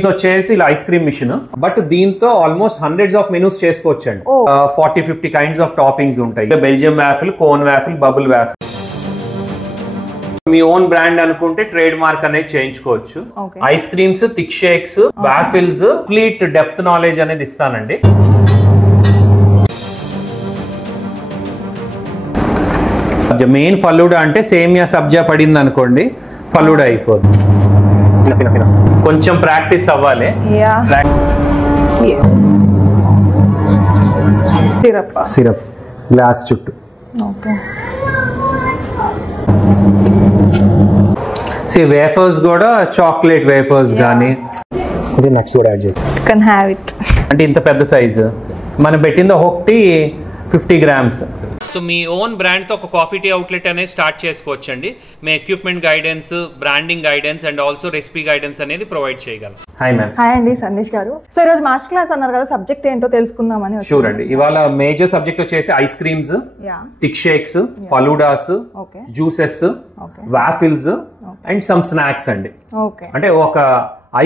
వచ్చేసి ఇలా ice cream machine, but దీంతో ఆల్మోస్ట్ హండ్రెడ్స్ ఆఫ్ మెనూస్ చేసుకోవచ్చండి. 40-50 కైండ్స్ ఆఫ్ టాపింగ్స్ ఉంటాయి. Belgium waffle, cone waffle, bubble waffle. మీ ఓన్ బ్రాండ్ అనుకుంటే ట్రేడ్ మార్క్ అనేది చేయించుకోవచ్చు. Ice creams, thick shakes, waffles, complete depth knowledge అనేది ఇస్తానండి. మెయిన్ ఫలూడా అంటే సేమియా సబ్జా పడింది అనుకోండి, ఫలూడా అయిపోతుంది. కొంచెం ప్రాక్టీస్ అవ్వాలి. సిరప్ గ్లాస్ చుట్టూ. వేఫర్స్ కూడా చాక్లెట్ వేఫర్స్ కానీ ఇది నెక్స్ట్ కూడా యాడ్ చేయాలి. అంటే ఇంత పెద్ద సైజు మనం పెట్టింది ఒకటి 50 grams. సో మీ ఓన్ బ్రాండ్తో ఒక కాఫీ టీ అవుట్లెట్ అనేది స్టార్ట్ చేసుకోవచ్చండి. మీ equipment guidance, branding guidance and also recipe guidance అనేది ప్రొవైడ్ చేయగలం. Hi ma'am. హాయ్ అండి సందేశ్ గారు. సో ఈరోజు మాస్టర్ క్లాస్ అన్నారు కదా, సబ్జెక్ట్ ఏంటో తెలుసుకుందామని. షూర్ అండి. ఇవాళ మేజర్ సబ్జెక్ట్ వచ్చేసి ice creams, thick shakes, faloodas, juices, waffles and some snacks అండి. అంటే ఒక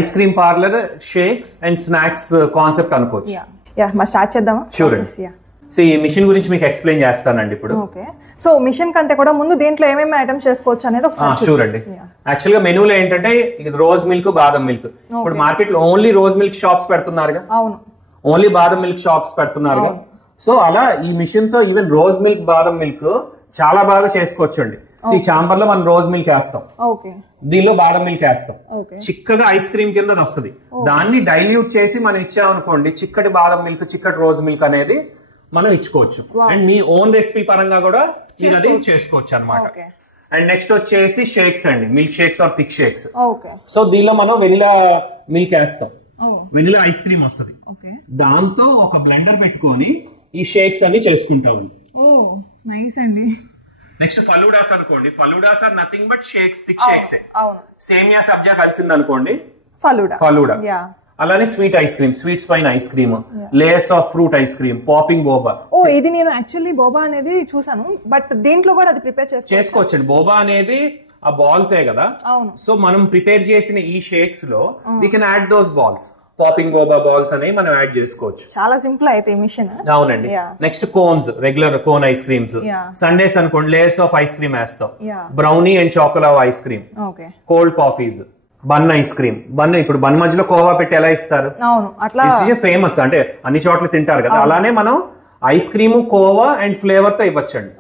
ice cream parlour, shakes and snacks concept అనుకోవచ్చు. స్టార్ట్ చేద్దామా? షూర్ అండి. సో ఈ మిషన్ గురించి మీకు ఎక్స్ప్లెయిన్ చేస్తానండి ఇప్పుడు. సో మిషన్ కంటే కూడా ముందు దీంట్లో ఏమేమి ఐటమ్స్ చేసుకోవచ్చు అనేది ఒకసారి. షూర్ అండి. యాక్చువల్ గా మెనూలో ఏంటంటే రోజ్ మిల్క్, బాదం మిల్క్. ఇప్పుడు మార్కెట్ లో ఓన్లీ రోజ్ మిల్క్ షాప్స్ పెడుతున్నారుగా, అవును, ఓన్లీ బాదం మిల్క్ షాప్స్ పెడుతున్నారుగా. సో అలా ఈ మిషన్ తో ఈవెన్ రోజ్ మిల్క్, బాదం మిల్క్ చాలా బాగా చేసుకోవచ్చు అండి. ఈ చాంబర్ లో మనం రోజ్ మిల్క్ వేస్తాం, దీనిలో బాదం మిల్క్ వేస్తాం, చిక్కగా ఐస్ క్రీమ్ కింద వస్తుంది. దాన్ని డైల్యూట్ చేసి మనం ఇచ్చామనుకోండి, చిక్కటి బాదం మిల్క్, చిక్కటి రోజ్ మిల్క్ అనేది మనం ఇచ్చుకోవచ్చు. అండ్ మీ ఓన్ రెసిపీ పరంగా కూడా మీరు అది చేసుకోవచ్చు అనమాట. అండ్ నెక్స్ట్ వచ్చేసి షేక్స్ అండి, milk shakes or thick shakes. So దీనిలో మనం వెనిలా మిల్క్ వేస్తాం, వెనిలా ఐస్ క్రీమ్ వస్తుంది. దాంతో ఒక బ్లెండర్ పెట్టుకొని ఈ షేక్స్ అన్ని చేసుకుంటాం. నెక్స్ట్ ఫలూడాస్ అనుకోండి, faloodas are nothing but shakes, thick shakes. సేమియా సబ్జా కలిసింది అనుకోండి, ఫలూడా. అలానే స్వీట్ ఐస్ క్రీమ్, స్వీట్స్ పైన ice cream, layers of fruit ice cream, popping boba. ఇది నేను యాక్చువల్లీ బోబా అనేది చూసాను, బట్ దీంట్లో కూడా అది ప్రిపేర్ చేసుకోవచ్చండి. బోబా అనేది ఆ బాల్సే కదా. సో మనం ప్రిపేర్ చేసిన ఈ షేక్స్ లో we can add those balls, popping boba balls అనేవి మనం యాడ్ చేసుకోవచ్చు. చాలా సింపుల్ అయితే మిషన్. అవునండి. Next cones, regular cone ice creams. Sundays అనుకోండి లేయర్స్ ఆఫ్ ఐస్ క్రీమ్ వేస్తాం. Brownie and choco lava ice cream, cold coffees, bun ice cream. Bun ఇప్పుడు bun మధ్యలో కోవా పెట్టి ఎలా ఇస్తారు, ఫేమస్, అంటే అన్ని చోట్ల తింటారు కదా. అలానే మనం ఐస్ క్రీమ్, కోవా అండ్ ఫ్లేవర్ తో ఇవ్వచ్చండి.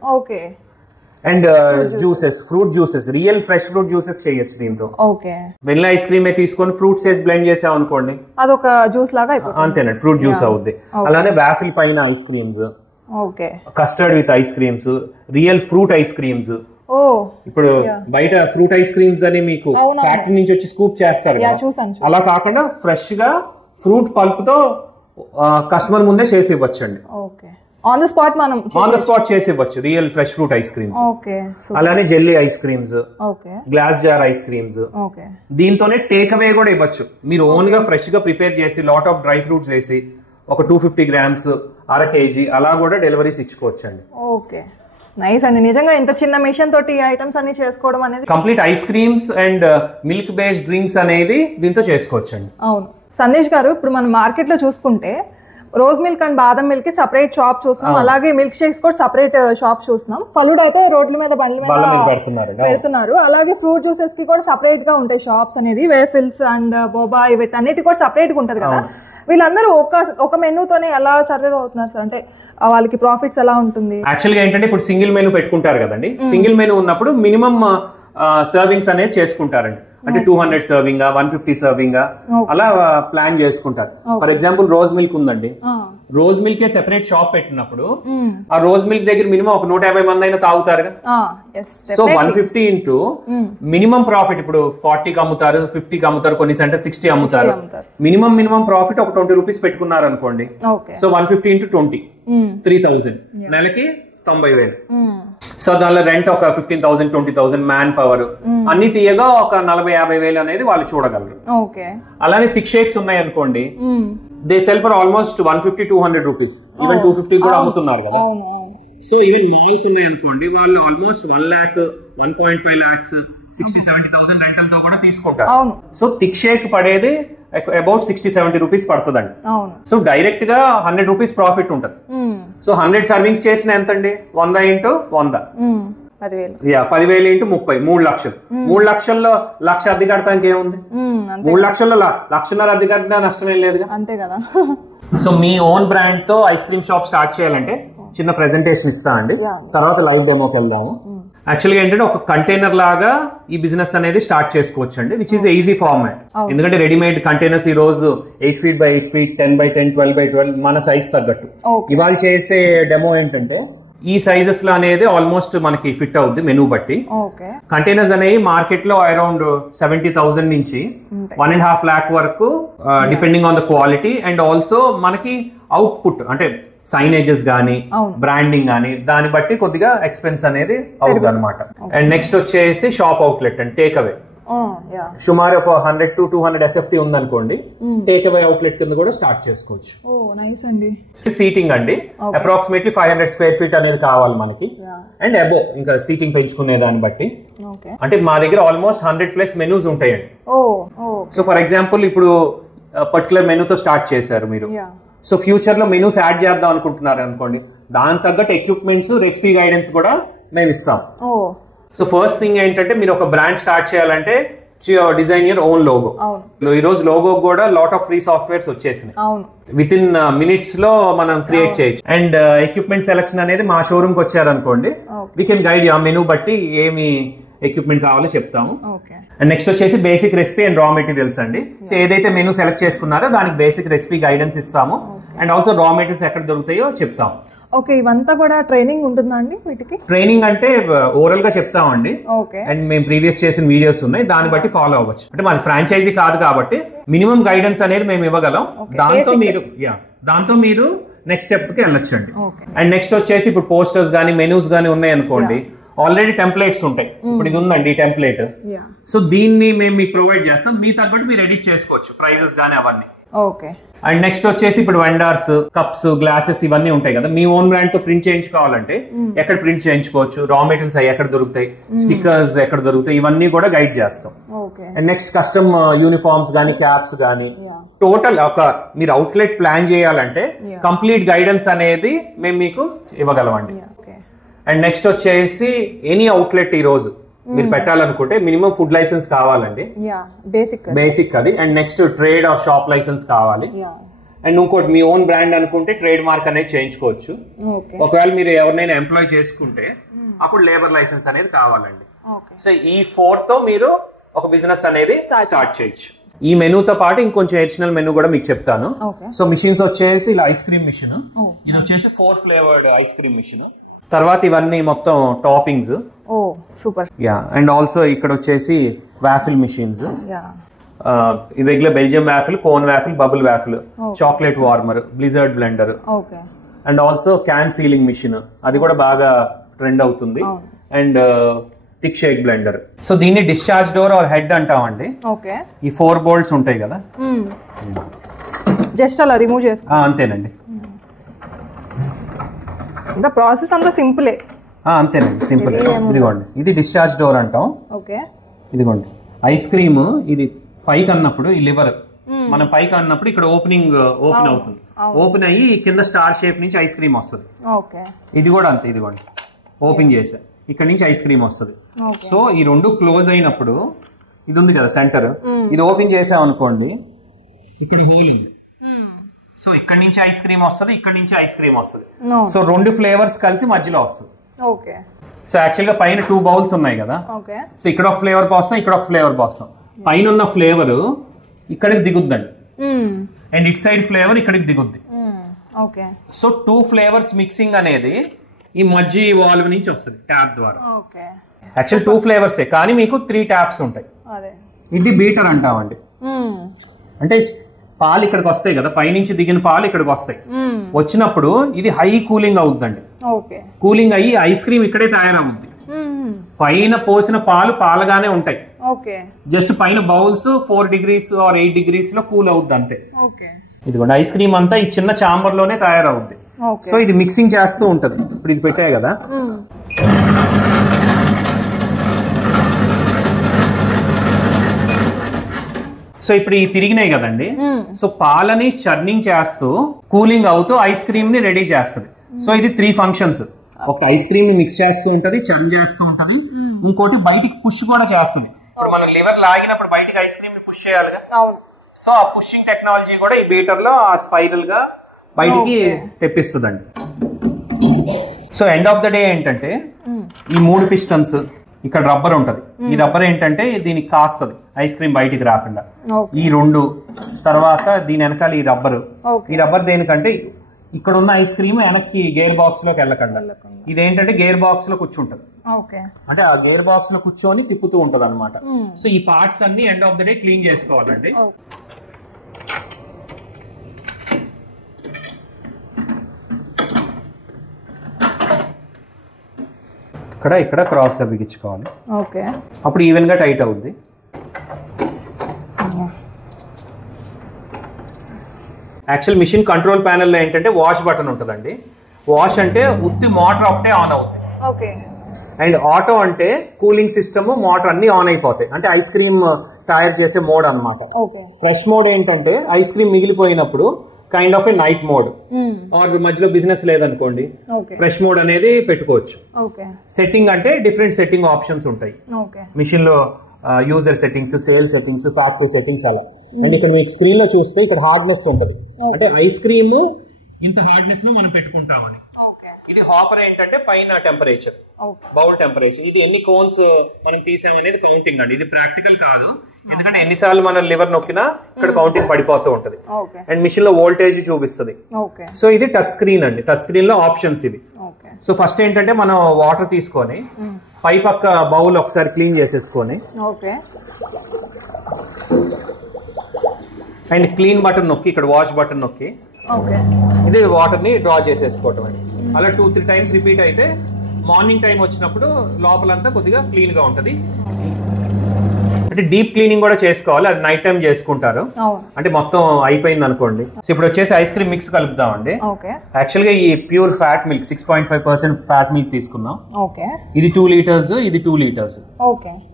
And juices, fruit juices, real fresh fruit juices చేయొచ్చు దీంతో. వెనిలా ఐస్ క్రీమ్ తీసుకొని ఫ్రూట్స్ వేసి బ్లెండ్ చేసాం అనుకోండి, అదొక జ్యూస్ లాగా అంతేనండి, ఫ్రూట్ జ్యూస్ అవుద్ది. అలానే వాఫిల్ పైన ice creams, custard with ice creams, real fruit ice creams. ఇప్పుడు బయట ఫ్రూట్ ఐస్ క్రీమ్స్ అని మీకు ఫ్యాక్టరీ నుంచి వచ్చి స్కూప్ చేస్తారు కదా, అలా కాకుండా ఫ్రెష్ గా ఫ్రూట్ పల్ప్ తో కస్టమర్ ముందే చేసి ఇవ్వచ్చండి. ఆన్ ద స్పాట్ చేసి ఇవ్వచ్చు real fresh fruit ice creams. అలానే jelly ice creams, glass jar ice creams. దీంతోనే టేక్ అవే కూడా ఇవ్వచ్చు. మీరు ఓన్ గా ఫ్రెష్ గా ప్రిపేర్ చేసి లాట్ ఆఫ్ డ్రై ఫ్రూట్స్ వేసి ఒక 250 grams, అర కేజీ అలా కూడా డెలివరీస్ ఇచ్చుకోవచ్చండి. నైస్ అండి. నిజంగా ఇంత చిన్న మిషన్ తోటి ఐటమ్స్ అన్ని చేసుకోవడం అనేది. Complete ice creams and milk based drinks అనేది దీంతో చేసుకోవచ్చండి. అవును సందేశ్ గారు, ఇప్పుడు మనం మార్కెట్ లో చూసుకుంటే రోజ్ మిల్క్ అండ్ బాదం మిల్క్ కి సపరేట్ షాప్ చూస్తున్నాం, అలాగే మిల్క్ షేక్స్ కూడా సపరేట్ షాప్ చూస్తున్నాం. ఫలూడా అయితే రోడ్ల మీద, బండ్ల మీద పెడుతున్నారు. అలాగే ఫ్రూట్ జ్యూసెస్ కి కూడా సపరేట్ గా ఉంటాయి షాప్స్ అనేది. వేఫిల్స్ అండ్ బోబా వీటన్నిటి కూడా సపరేట్ గా ఉంటది కదా. వీళ్ళందరూ ఒక మెనూతోనే ఎలా సర్వైవ్ అవుతున్నారు సార్? అంటే వాళ్ళకి ప్రాఫిట్స్ ఎలా ఉంటుంది? యాక్చువల్గా ఏంటంటే ఇప్పుడు సింగిల్ మెనూ పెట్టుకుంటారు కదండి. సింగిల్ మెనూ ఉన్నప్పుడు మినిమం సర్వింగ్స్ అనేది చేసుకుంటారండి. అంటే 200 సర్వింగ్, 150 సర్వింగ్ అలా ప్లాన్ చేసుకుంటారు. ఫర్ ఎగ్జాంపుల్ రోజ్ మిల్క్ ఉందండి, రోజ్ మిల్క్ సెపరేట్ షాప్ పెట్టినప్పుడు ఆ రోజ్ మిల్క్ దగ్గర మినిమం ఒక 150 మంది అయినా తాగుతారు. సో 150 ఇంటూ మినిమం ప్రాఫిట్, ఇప్పుడు 40కి అమ్ముతారు, 50కి అమ్ముతారు, కొన్ని సెంటర్ 60 అమ్ముతారు. మినిమం ప్రాఫిట్ ఒక 20 రూపీస్ పెట్టుకున్నారు అనుకోండి. సో 150 ఇంటూ 20, 3000, నెలకి 90,000. సో దానిలో రెంట్ ఒక 15,000, 20,000, మ్యాన్ పవర్ అన్ని తీయగా ఒక 40-50 అనేది వాళ్ళు చూడగలరు. అలానే థిక్ షేక్స్ ఉన్నాయి అనుకోండి, they sell for almost 150-200 rupees, even 250 కూడా అమ్ముతున్నారు కదా. సో ఈవెన్ మాల్స్ ఉన్నాయి అనుకోండి, వాళ్ళు ఆల్మోస్ట్ 1 lakh, 1.5 lakhs, 60-70,000 రెంటల్ తో కూడా తీసుకుంటారు. సో థిక్ షేక్ పడేది అబౌట్ 60-70 రూపీస్ పడుతుందండి. అవును. సో డైరెక్ట్ గా 100 రూపీస్ ప్రాఫిట్ ఉంటుంది. సో 100 సర్వింగ్స్ చేసిన ఎంత అండి? 100 × 100 10,000 × 30 3 లక్షలు. 3 లక్షల్లో 1,00,000 అద్దె కడతానికి ఏముంది? 3 లక్షల్లో 1,50,000 అద్దె కట్టినా నష్టమేం లేదుగా. అంతే కదా. సో మీ ఓన్ బ్రాండ్ తో ఐస్ క్రీమ్ షాప్ స్టార్ట్ చేయాలంటే చిన్న ప్రెజెంటేషన్ ఇస్తా అండి, తర్వాత లైవ్ డెమోకి వెళ్దాము. యాక్చువల్గా ఏంటంటే ఒక కంటైనర్ లాగా ఈ బిజినెస్ అనేది స్టార్ట్ చేసుకోవచ్చు అండి, విచ్ ఈస్ ఈజీ ఫార్మాట్. ఎందుకంటే రెడీమేడ్ కంటైనర్స్ ఈ రోజు 8 feet by 8 feet 10 by 10 12 by 12 మన సైజ్ తగ్గట్టు. ఇవాళ చేసే డెమో ఏంటంటే ఈ సైజెస్ లో అనేది ఆల్మోస్ట్ మనకి ఫిట్ అవుద్ది మెనూ బట్టి. కంటైనర్స్ అనేవి మార్కెట్ లో అరౌండ్ 70,000 నుంచి 1.5 lakh వరకు depending on the quality and also మనకి అవుట్పుట్ అంటే సైనేజెస్ గానీ బ్రాండింగ్ గానీ దాన్ని బట్టి కొద్దిగా ఎక్స్పెన్స్ అనేది అవుతుంది అనమాట. అండ్ నెక్స్ట్ వచ్చేసి shop outlet and take away. సుమారు ఒక 100 to 200 SFT ఉందనుకోండి, టేక్ అవే అవుట్లెట్ కింద కూడా స్టార్ట్ చేసుకోవచ్చు. సీటింగ్ అండి అప్రాక్సిమేట్లీ 500 square feet అనేది కావాలి మనకి. అండ్ అబో ఇంకా సీటింగ్ పెంచుకునే దాన్ని బట్టి అంటే మా దగ్గర ఆల్మోస్ట్ 100+ మెనూస్ ఉంటాయండి. సో ఫర్ ఎగ్జాంపుల్ ఇప్పుడు పర్టికులర్ మెనూతో స్టార్ట్ చేశారు మీరు, సో ఫ్యూచర్ లో మెనూస్ యాడ్ చేద్దాం అనుకుంటున్నారు అనుకోండి, దాని తగ్గట్టు ఎక్విప్మెంట్స్ రెసిపీ గైడెన్స్ కూడా మేము ఇస్తాం. సో ఫస్ట్ థింగ్ ఏంటంటే మీరు ఒక బ్రాండ్ స్టార్ట్ చేయాలంటే డిజైన్ యువర్ ఓన్ లోగో. ఈ రోజు లోగో కూడా లాట్ ఆఫ్ ఫ్రీ సాఫ్ట్వేర్స్ వచ్చేసినాయి, విత్ ఇన్ మినిట్స్ లో మనం క్రియేట్ చేయొచ్చు. అండ్ ఎక్విప్మెంట్ సెలెక్షన్ అనేది మా షోరూమ్ కి వచ్చారనుకోండి, వీ కెన్ గైడ్ ఆ మెనూ బట్టి ఏమి ఎక్విప్మెంట్ కావాలో చెప్తాము. అండ్ నెక్స్ట్ వచ్చేసి బేసిక్ రెసిపీ అండ్ రా మెటీరియల్స్ అండి. సో ఏదైతే మెనూ సెలెక్ట్ చేసుకున్నారో దానికి బేసిక్ రెసిపీ గైడెన్స్ ఇస్తాము అండ్ ఆల్సో రా మెటీరియల్స్ ఎక్కడ దొరుకుతాయో చెప్తాము. ఓకే, ఇవంతా కూడా ట్రైనింగ్ ఉంటుందా అండి వీటికి? ట్రైనింగ్ అంటే ఓరల్ గా చెప్తామండి. అండ్ మేము ప్రీవియస్ చేసిన వీడియోస్ ఉన్నాయి, దాన్ని బట్టి ఫాలో అవ్వచ్చు. అంటే మాది ఫ్రాంచైజీ కాదు కాబట్టి మినిమం గైడెన్స్ అనేది మేము ఇవ్వగలం. దాంతో మీరు నెక్స్ట్ స్టెప్ కి వెళ్ళొచ్చండి. అండ్ నెక్స్ట్ వచ్చేసి ఇప్పుడు పోస్టర్స్ గానీ మెనూస్ గానీ ఉన్నాయి అనుకోండి, ఆల్రెడీ టెంప్లెట్స్ ఉంటాయి. ఇప్పుడు ఇది ఉందండి టెంప్లెట్, సో దీన్ని మేము మీకు ప్రొవైడ్ చేస్తాం, మీ తగ్గట్టు మీరు ఎడిట్ చేసుకోవచ్చు ప్రైజెస్ గానీ అవన్నీ. అండ్ నెక్స్ట్ వచ్చేసి ఇప్పుడు వెండర్స్ కప్స్ గ్లాసెస్ ఇవన్నీ ఉంటాయి కదా, మీ ఓన్ బ్రాండ్ తో ప్రింట్ చేయించుకోవాలంటే ఎక్కడ ప్రింట్ చేయించుకోవచ్చు, రా మెటీరియల్స్ అవి ఎక్కడ దొరుకుతాయి, స్టిక్కర్స్ ఎక్కడ దొరుకుతాయి, ఇవన్నీ కూడా గైడ్ చేస్తాం. అండ్ నెక్స్ట్ కస్టమ్ యూనిఫామ్స్ గానీ క్యాప్స్ గానీ టోటల్ ఒక మీరు అవుట్లెట్ ప్లాన్ చేయాలంటే కంప్లీట్ గైడెన్స్ అనేది మేము మీకు ఇవ్వగలమండి. అండ్ నెక్స్ట్ వచ్చేసి ఎనీ అవుట్లెట్ ఈ రోజు మీరు పెట్టాలనుకుంటే మినిమం ఫుడ్ లైసెన్స్ కావాలండి, బేసిక్ అది. And next trade or shop license కావాలి. అండ్ ఇంకోటి మీ ఓన్ బ్రాండ్ అనుకుంటే ట్రేడ్ మార్క్ అనేది చేయించుకోవచ్చు. ఒకవేళ మీరు ఎవరినైనా ఎంప్లాయ్ చేసుకుంటే అప్పుడు లేబర్ లైసెన్స్ అనేది కావాలండి. సో ఈ 4 తో మీరు ఒక బిజినెస్ అనేది స్టార్ట్ చేయొచ్చు. ఈ మెనూతో పాటు ఇంకొంచెం అడిషనల్ మెనూ కూడా మీకు చెప్తాను. సో మిషన్స్ వచ్చేసి ఇలా ఐస్ క్రీమ్ మిషన్, ఇది వచ్చేసి 4 ఫ్లేవర్డ్ ఐస్ క్రీమ్ మిషన్. తర్వాత ఇవన్నీ మొత్తం టాపింగ్స్. సూపర్. అండ్ ఆల్సో ఇక్కడ వచ్చేసి waffle machines, regular Belgium waffle, cone waffle, bubble waffle, chocolate warmer, blizzard blender. And also can sealing machine, అది కూడా బాగా ట్రెండ్ అవుతుంది. And thick shake blender. So దీన్ని డిశ్చార్జ్ డోర్ ఆర్ హెడ్ అంటామండి. ఈ 4 bolts ఉంటాయి కదా, జస్ట్ అలా రిమూవ్ చేసుకో, అంతేనండి. ఇంకా ప్రాసెస్ అంతా సింపులే. అంతేనండి, సింపుల్. ఇదిగోండి, ఇది డిశ్చార్జ్ డోర్ అంటాం. ఇదిగోండి ఐస్ క్రీమ్, ఇది పైకి అన్నప్పుడు ఈ లివర్ మనం పైకి అన్నప్పుడు ఇక్కడ ఓపెన్ అవుతుంది, ఓపెన్ అయ్యి కింద స్టార్ షేప్ నుంచి ఐస్ క్రీమ్ వస్తుంది. ఇది కూడా అంతే, ఇదిగోండి ఓపెన్ చేసా, ఇక్కడ నుంచి ఐస్ క్రీమ్ వస్తుంది. సో ఈ 2 క్లోజ్ అయినప్పుడు ఇది ఉంది కదా సెంటర్, ఇది ఓపెన్ చేసాం అనుకోండి, ఇక్కడ హోల్ ఉంది. సో ఇక్కడ నుంచి ఐస్ క్రీమ్ వస్తుంది, ఇక్కడ నుంచి ఐస్ క్రీమ్ వస్తుంది. సో 2 ఫ్లేవర్స్ కలిసి మధ్యలో వస్తుంది. సో యాక్చువల్ గా పైన 2 బౌల్స్ ఉన్నాయి కదా, సో ఇక్కడ ఒక ఫ్లేవర్ పోస్తాం, ఇక్కడ ఒక ఫ్లేవర్ పోస్తాం. పైన ఉన్న ఫ్లేవర్ ఇక్కడికి దిగుద్దండి, అండ్ ఇట్ సైడ్ ఫ్లేవర్ ఇక్కడికి దిగుద్ది. సో 2 ఫ్లేవర్స్ మిక్సింగ్ అనేది ఈ మధ్య వాల్వ్ నుంచి వస్తుంది ట్యాప్ ద్వారా. యాక్చువల్ 2 ఫ్లేవర్సే కానీ మీకు 3 ట్యాప్స్ ఉంటాయి. ఇది బీటర్ అంటామండి. అంటే పాలు ఇక్కడికి వస్తాయి కదా, పైనుంచి దిగిన పాలు ఇక్కడికి వస్తాయి. వచ్చినప్పుడు ఇది హై కూలింగ్ అవుతుందండి. కూలింగ్ అయ్యి ఐస్ క్రీమ్ ఇక్కడే తయారవుద్ది. పైన పోసిన పాలు పాలగానే ఉంటాయి, జస్ట్ పైన బౌల్స్ 4 degrees ఆర్ 8 degrees లో కూల్ అవుద్ది అంతే. ఇదిగోండి ఐస్ క్రీమ్ అంతా ఈ చిన్న చాంబర్ లోనే తయారవుద్ది. సో ఇది మిక్సింగ్ చేస్తూ ఉంటది. ఇప్పుడు ఇది పెట్టాయి కదా, సో ఇప్పుడు ఈ తిరిగినాయి కదండి, సో పాలని చర్నింగ్ చేస్తూ కూలింగ్ అవుతూ ఐస్ క్రీమ్ ని రెడీ చేస్తుంది. సో ఇది 3 ఫంక్షన్స్. ఒక ఐస్ క్రీమ్ ని మిక్స్ చేస్తూ ఉంటది, చర్న్ చేస్తూ ఉంటది, ఇంకోటి బయటికి పుష్ కూడా చేస్తుంది. ఇప్పుడు మనం లివర్ లాగినప్పుడు బయటికి ఐస్ క్రీమ్ ని పుష్ చేయాలిగా, సో ఆ పుషింగ్ టెక్నాలజీ కూడా ఈ బీటర్ లో ఆ స్పైరల్ గా బయటికి తెప్పిస్తుందండి. So end of the day ఏంటంటే ఈ 3 పిస్టన్స్, ఇక్కడ రబ్బర్ ఉంటది, ఈ రబ్బర్ ఏంటంటే దీనికి కాస్తుంది ఐస్ క్రీమ్ బయటికి రాకుండా. ఈ 2 తర్వాత దీని వెనకాల ఈ రబ్బర్ దేనికంటే ఇక్కడ ఉన్న ఐస్ క్రీమ్ వెనక్కి గేర్ బాక్స్ లోకి వెళ్ళకుండా, ఇదేంటంటే గేర్ బాక్స్ లో కూర్చుంటది, అంటే ఆ గేర్ బాక్స్ లో కూర్చొని తిప్పుతూ ఉంటది అనమాట. సో ఈ పార్ట్స్ అన్ని end of the day clean చేసుకోవాలండి. ఇక్కడ క్రాస్ గా బిగించుకోవాలి, అప్పుడు ఈవెన్ గా టైట్ అవుద్ది. యాక్చువల్ మిషన్ కంట్రోల్ ప్యానెల్ లో ఏంటంటే వాష్ బటన్ ఉంటుందండి. వాష్ అంటే ఉత్తి మోటార్ ఒకటే ఆన్ అవుతుంది, అండ్ ఆటో అంటే కూలింగ్ సిస్టమ్, మోటార్ అన్ని ఆన్ అయిపోతాయి, అంటే ఐస్ క్రీమ్ తయారు చేసే మోడ్ అనమాట. ఫ్రెష్ మోడ్ ఏంటంటే ఐస్ క్రీమ్ మిగిలిపోయినప్పుడు kind of a night mode, or మధ్యలో బిజినెస్ లేదనుకోండి ఫ్రెష్ మోడ్ అనేది పెట్టుకోవచ్చు. సెట్టింగ్ అంటే డిఫరెంట్ సెట్టింగ్ ఆప్షన్స్ ఉంటాయి మిషన్ లో, user settings, sale settings, factory settings అలా. అండ్ ఇక్కడ మీకు స్క్రీన్ లో చూస్తే ఇక్కడ హార్డ్నెస్ ఉంటది, అంటే ఐస్ క్రీమ్ ఇంత హార్డ్నెస్ లో మనం పెట్టుకుంటామని. ఇది హాపర్ ఏంటంటే పైన టెంపరేచర్, బౌల్ టెంపరేచర్, ఇది ఎన్ని కోన్స్ మనం తీసామనేది కౌంటింగ్ అండి. ఇది ప్రాక్టికల్ కాదు, ఎందుకంటే ఎన్నిసార్లు మనం లివర్ నొక్కినా ఇక్కడ కౌంటింగ్ పడిపోతూ ఉంటది. అండ్ మిషన్ లో వోల్టేజ్ చూపిస్తుంది. సో ఇది టచ్ స్క్రీన్ అండి, టచ్ స్క్రీన్ లో ఆప్షన్స్ ఇవి. సో ఫస్ట్ ఏంటంటే మనం వాటర్ తీసుకొని పై పక్క బౌల్ ఒకసారి క్లీన్ చేసేసుకొని, అండ్ క్లీన్ బటన్ నొక్కి ఇక్కడ వాష్ బటన్ నొక్కి ఇది వాటర్ ని డ్రా చేసేసుకోవటం అండి. అలా 2-3 టైమ్స్ రిపీట్ అయితే మార్నింగ్ టైం వచ్చినప్పుడు లోపలంతా కొద్దిగా క్లీన్ గా ఉంటది. అంటే డీప్ క్లీనింగ్ కూడా చేసుకోవాలి, అది నైట్ టైం చేసుకుంటారు. అంటే మొత్తం అయిపోయింది అనుకోండి. సో ఇప్పుడు వచ్చేసి ఐస్ క్రీమ్ మిక్స్ కలుపుదామండి. యాక్చువల్ గా ఈ pure fat milk 6.5% fat milk తీసుకుందాం. ఇది 2 లీటర్స్, ఇది 2 లీటర్స్.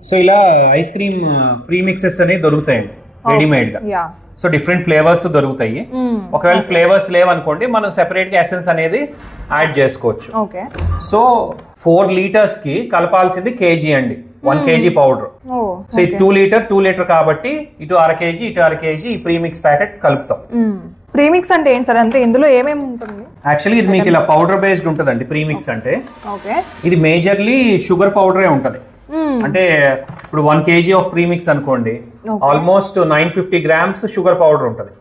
సో ఇలా ఐస్ క్రీమ్ ప్రీ మిక్సెస్ అనేవి దొరుకుతాయండి రెడీమేడ్ గా. సో డిఫరెంట్ ఫ్లేవర్స్ దొరుకుతాయి. ఒకవేళ ఫ్లేవర్స్ లేవనుకోండి మనం సెపరేట్ గా ఎసెన్స్ అనేది యాడ్ చేసుకోవచ్చు. సో 4 లీటర్స్ కి కలపాల్సింది కేజీ అండి, 1 kg పౌడర్. సో ఇది 2 లీటర్ కాబట్టి ఇటు 1/2 kg ఇటు 1/2 kg ఈ ప్రీమిక్స్ ప్యాకెట్ కలుపుతాం. ప్రీమిక్స్ అంటే ఏంటి సార్, అంటే ఇందులో ఏమేమి ఉంటుంది? యాక్చువల్లీ ఇది మీకు ఇలా పౌడర్ బేస్డ్ ఉంటుందండి. ప్రీమిక్స్ అంటే ఇది మేజర్లీ షుగర్ పౌడరే ఉంటది. అంటే ఇప్పుడు 1 kg ఆఫ్ ప్రీమిక్స్ అనుకోండి, ఆల్మోస్ట్ 950 grams షుగర్ పౌడర్ ఉంటది,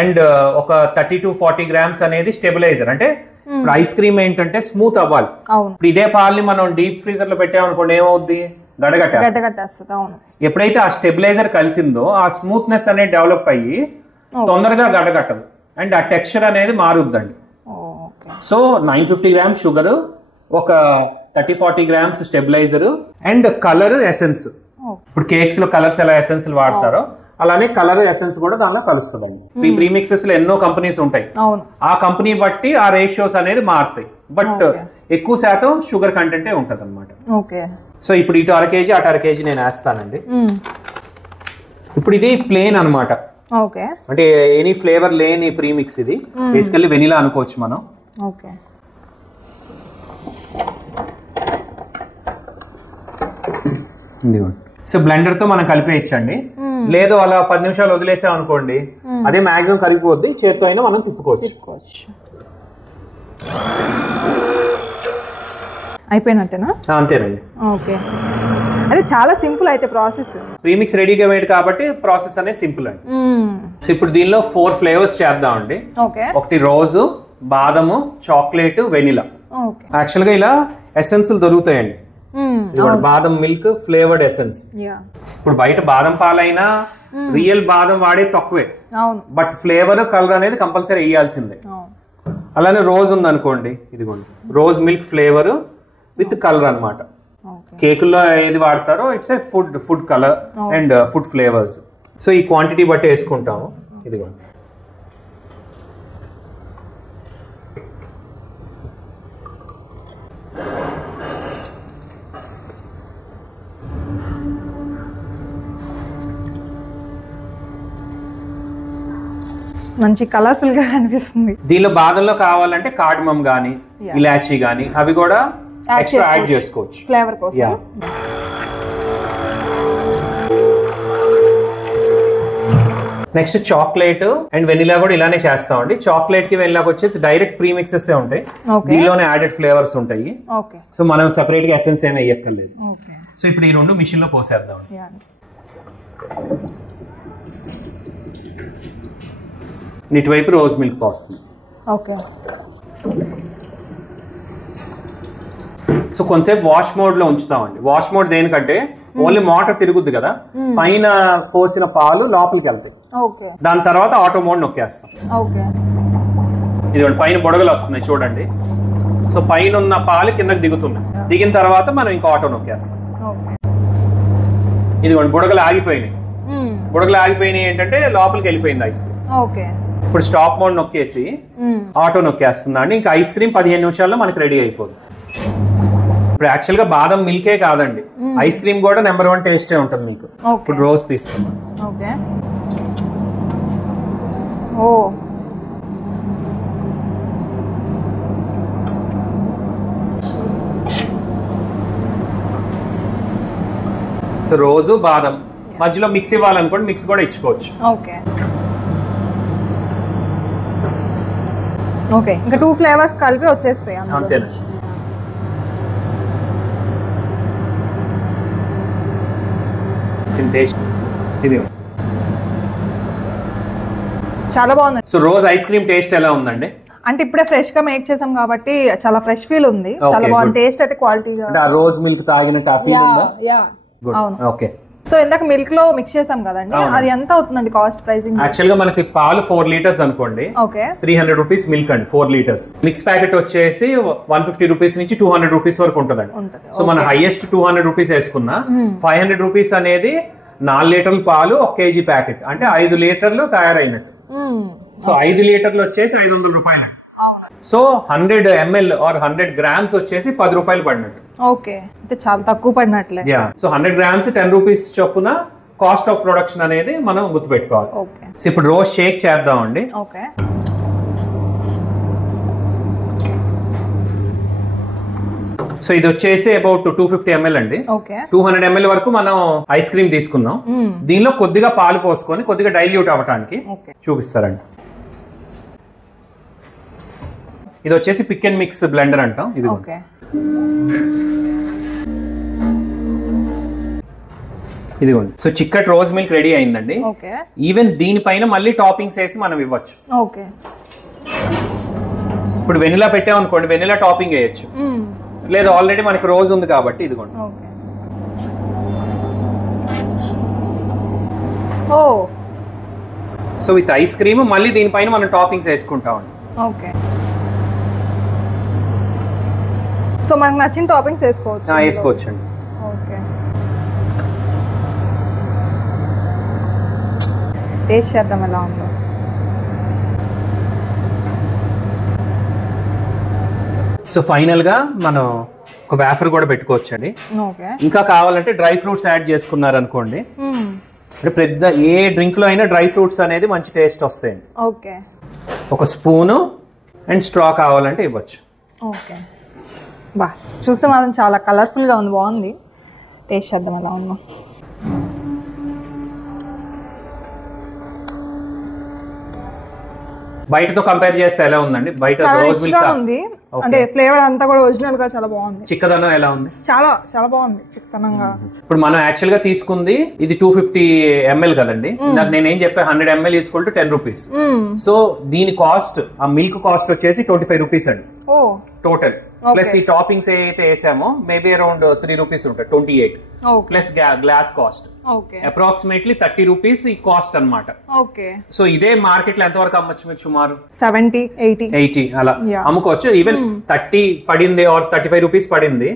అండ్ ఒక 30 to 40 grams అనేది స్టెబిలైజర్. అంటే ఇప్పుడు ఐస్ క్రీమ్ ఏంటంటే స్మూత్ అవ్వాలి. ఇప్పుడు ఇదే పాలని మనం డీప్ ఫ్రీజర్ లో పెట్టామనుకోండి ఏమవుద్ది, గడగట్టేస్తుంది. ఎప్పుడైతే ఆ స్టెబిలైజర్ కలిసిందో ఆ స్మూత్నెస్ అనేది డెవలప్ అయ్యి తొందరగా గడగట్టదు, అండ్ ఆ టెక్స్చర్ అనేది మారుద్దండి. సో 950 grams షుగర్, ఒక 30-40 grams stabiliser, and colour essence. ఇప్పుడు కేక్స్ లో కలర్స్ ఎలా ఎసెన్స్ వాడతారో అలానే కలర్ ఎసెన్స్ కూడా దానిలో కలుస్తుందండి. ఈ ప్రీమిక్సెస్ లో ఎన్నో కంపెనీస్ ఉంటాయి, ఆ కంపెనీ బట్టి ఆ రేషియోస్ అనేది మారుతాయి, బట్ ఎక్కువ శాతం షుగర్ కంటెంటే ఉంటది అనమాట. సో ఇప్పుడు ఇటు 1/2 kg అటు 1/2 kg నేను వేస్తానండి. ఇప్పుడు ఇది ప్లేన్ అనమాట, అంటే ఎనీ ఫ్లేవర్ లేని ప్రీమిక్స్. ఇది బేసికల్లీ వెనిలా అనుకోవచ్చు మనం. సో బ్లెండర్ తో మనం కలిపేయచ్చండి, లేదు అలా 10 నిమిషాలు వదిలేసాం అనుకోండి అదే మాక్సిమం కరిగిపోద్ది, చేత్తో అయినా మనం తిప్పుకోవచ్చు. అయిపోయినట్టేనా? అంతేనండి. ఓకే, అది చాలా సింపుల్ అయితే ప్రాసెస్. ప్రీమిక్స్ రెడీగా మేడ్ కాబట్టి ప్రాసెస్ అనేది సింపుల్ అండి. సో ఇప్పుడు దీనిలో 4 ఫ్లేవర్స్ చేద్దామండి. ఒకటి రోజు, బాదము, చాక్లెట్, వెనిలా. యాక్చువల్ గా ఇలా ఎసెన్స్ దొరుకుతాయండి. బాదం మిల్క్ ఫ్లేవర్డ్ ఎసెన్స్. ఇప్పుడు బయట బాదం పాలైనా రియల్ బాదం వాడే తక్కువే, బట్ ఫ్లేవర్ కలర్ అనేది కంపల్సరీ వేయాల్సిందే. అలానే రోజ్ ఉంది అనుకోండి, ఇదిగోండి rose milk flavour with colour అనమాట. కేకుల్లో ఏది వాడతారో it's a food colour and food flavours. So ఈ క్వాంటిటీ బట్టి వేసుకుంటాము. ఇదిగోండి మంచి కలర్ఫుల్ గా కనిపిస్తుంది. దీనిలో బాదంలో కావాలంటే కార్డమమ్ గానీ ఇలాచీ గానీ అవి కూడా ఎక్స్ట్రా యాడ్ చేసుకోవచ్చు ఫ్లేవర్ కోసం. నెక్స్ట్ చాక్లెట్ అండ్ వెనిలా కూడా ఇలానే చేస్తామండి. చాక్లెట్ కి వెనిలాకి వచ్చేసి డైరెక్ట్ ప్రీమిక్సెస్ ఉంటాయి, దీనిలోనే యాడెడ్ ఫ్లేవర్స్ ఉంటాయి. సో మనం సెపరేట్ గా ఎసెన్స్ ఏమి వేయక్కర్లేదు. సో ఇప్పుడు ఈ రెండు మిషన్ లో పోసేద్దాం. ఇటువైపు రోజ్ మిల్క్ పోస్తుంది. సో కొంతసేపు వాష్ మోడ్ లో ఉంచుతామండి. వాష్ మోడ్ దేనికంటే ఓన్లీ మోటార్ తిరుగుద్ది కదా, పైన పోసిన పాలు లోపలికి వెళ్తాయి. దాని తర్వాత ఆటో మోడ్ నొక్కేస్తాం. ఇదిగోండి పైన బుడగలు వస్తున్నాయి చూడండి. సో పైన ఉన్న పాలు కిందకి దిగుతున్నాయి. దిగిన తర్వాత మనం ఇంకా ఆటో నొక్కేస్తాం. ఇదిగోండి బుడగలు ఆగిపోయినాయి. బుడగలు ఆగిపోయినాయి ఏంటంటే లోపలికి వెళ్ళిపోయింది ఐస్ క్రీమ్. ఇప్పుడు స్టాప్ మోడ్ నొక్కేసి ఆటో నొక్కేస్తుందా అండి. ఇంకా ఐస్ క్రీమ్ 15 నిమిషాల్లో మనకి రెడీ అయిపోతుంది. ఇప్పుడు యాక్చువల్ గా బాదం మిల్కే కాదండి, ఐస్ క్రీమ్ కూడా నెంబర్ 1 టేస్టే ఉంటుంది మీకు. ఇప్పుడు రోజ్ తీస్తున్నాం. సో రోజు బాదం మధ్యలో మిక్స్ ఇవ్వాలనుకోండి, మిక్స్ కూడా ఇచ్చుకోవచ్చు. ఇంకా 2 ఫ్లేవర్స్ కలిపి వచ్చేస్తాయి అంతేనా. ఇది చాలా బాగుంది. So rose ice cream taste ఎలా ఉందండి? అంటే ఇప్పుడే ఫ్రెష్ గా మేక్ చేసాం కాబట్టి చాలా ఫ్రెష్ ఫీల్ ఉంది. చాలా బాగుంది. టేస్ట్ అయితే క్వాలిటీగా రోజ్ మిల్క్ తాగినట్టు ఆ ఫీల్ ఉందా? అవును. ఓకే. సో ఇందాక మిల్క్ లో మిక్స్ చేసాం కదండి, అది ఎంత అవుతుందండి కాస్ట్ ప్రైసింగ్? యాక్చువల్ గా మనకి పాలు 4 లీటర్స్ అనుకోండి, 300 రూపీస్ మిల్క్ అండి. 4 లీటర్స్ మిక్స్ ప్యాకెట్ వచ్చేసి 150 రూపీస్ నుంచి 200 రూపీస్ వరకు ఉంటుందండి. సో మన హైయెస్ట్ 200 రూపీస్ వేసుకున్నా 500 రూపీస్ అనేది 4 లీటర్ల పాలు 1 కేజీ ప్యాకెట్ అంటే 5 లీటర్లు తయారైనట్టు. సో 5 లీటర్లు వచ్చేసి 500 రూపాయలు. సో 100 ml ఆర్ 100 గ్రామ్స్ వచ్చేసి 10 రూపాయలు పడినట్టు. ఓకే, అంటే చాలా తక్కువ పడినట్లే. సో 100 గ్రామ్స్ 10 రూపీస్ చొప్పున కాస్ట్ ఆఫ్ ప్రొడక్షన్ అనేది మనం గుర్తుపెట్టుకోవాలి. సో ఇప్పుడు రోజ్ షేక్ చేద్దామండి. సో ఇది వచ్చేసి అబౌట్ 250 ml అండి. 200 ml వరకు మనం ఐస్ క్రీమ్ తీసుకున్నాం. దీనిలో కొద్దిగా పాలు పోసుకొని కొద్దిగా డైల్యూట్ అవ్వడానికి చూపిస్తారండి. ఇది వచ్చేసి పిక్ అండ్ మిక్స్ బ్లెండర్ అంటాం. ఇది ఇదిగోండి. సో చిక్కటి రోజ్ మిల్క్ రెడీ అయిందండి. ఈవెన్ దీనిపైన మళ్ళీ టాపింగ్స్ వేసి మనం ఇవ్వచ్చు. ఇప్పుడు వెనిలా పెట్టామనుకోండి, వెనిలా టాపింగ్ వేయచ్చు. లేదు ఆల్రెడీ మనకి రోజ్ ఉంది కాబట్టి ఇదిగోండి. సో విత్ ఐస్ క్రీమ్ మళ్ళీ దీనిపైన మనం టాపింగ్స్ వేసుకుంటామండి. సో మనకు నచ్చిన టాపింగ్స్ వేసుకోవచ్చండి. టేస్ట్ చేద్దాం ఎలా ఉందో. సో ఫైనల్ గా మనం ఒక వేఫర్ కూడా పెట్టుకోవచ్చండి. ఇంకా కావాలంటే డ్రై ఫ్రూట్స్ యాడ్ చేసుకున్నారనుకోండి, అంటే పెద్ద ఏ డ్రింక్ లో అయినా డ్రై ఫ్రూట్స్ అనేది మంచి టేస్ట్ వస్తాయండి. ఒక స్పూను అండ్ స్ట్రా కావాలంటే ఇవ్వచ్చు. చూస్తే మాత్రం చాలా కలర్ఫుల్ గా ఉంది, బాగుంది. టేస్ట్ చేద్దాం ఎలా ఉందో. బయటతో కంపేర్ చేస్తే ఎలా ఉందండి? బయట రోజ్ మిల్క్ ఉంది, అంటే ఫ్లేవర్ అంతా కూడా ఒరిజినల్ గా చాలా బాగుంది. చిక్కదనం ఎలా ఉంది? చాలా చాలా బాగుంది చిక్కదనంగా. ఇప్పుడు మనం యాక్చువల్ గా తీసుకుంది ఇది 250 ml కదండి. నాకు నేను ఏం చెప్పా, 100 ml equal to 10 rupees. So దీని కాస్ట్, ఆ మిల్క్ కాస్ట్ వచ్చేసి 25 రూపీస్ అండి టోటల్. ప్లస్ ఈ టాపింగ్స్ ఏదైతే వేసామో మేబీ అరౌండ్ 3 రూపీస్ ఉంటాయి, 28 plus glass cost approximately 30 rupees ఈ కాస్ట్ అనమాట. సో ఇదే మార్కెట్ లో ఎంత వరకు అమ్మచ్చు మీరు? సుమారు 70-80 అలా అమ్ముకోవచ్చు. ఈవెన్ 30 పడింది ఆర్ 35 రూపీస్ పడింది,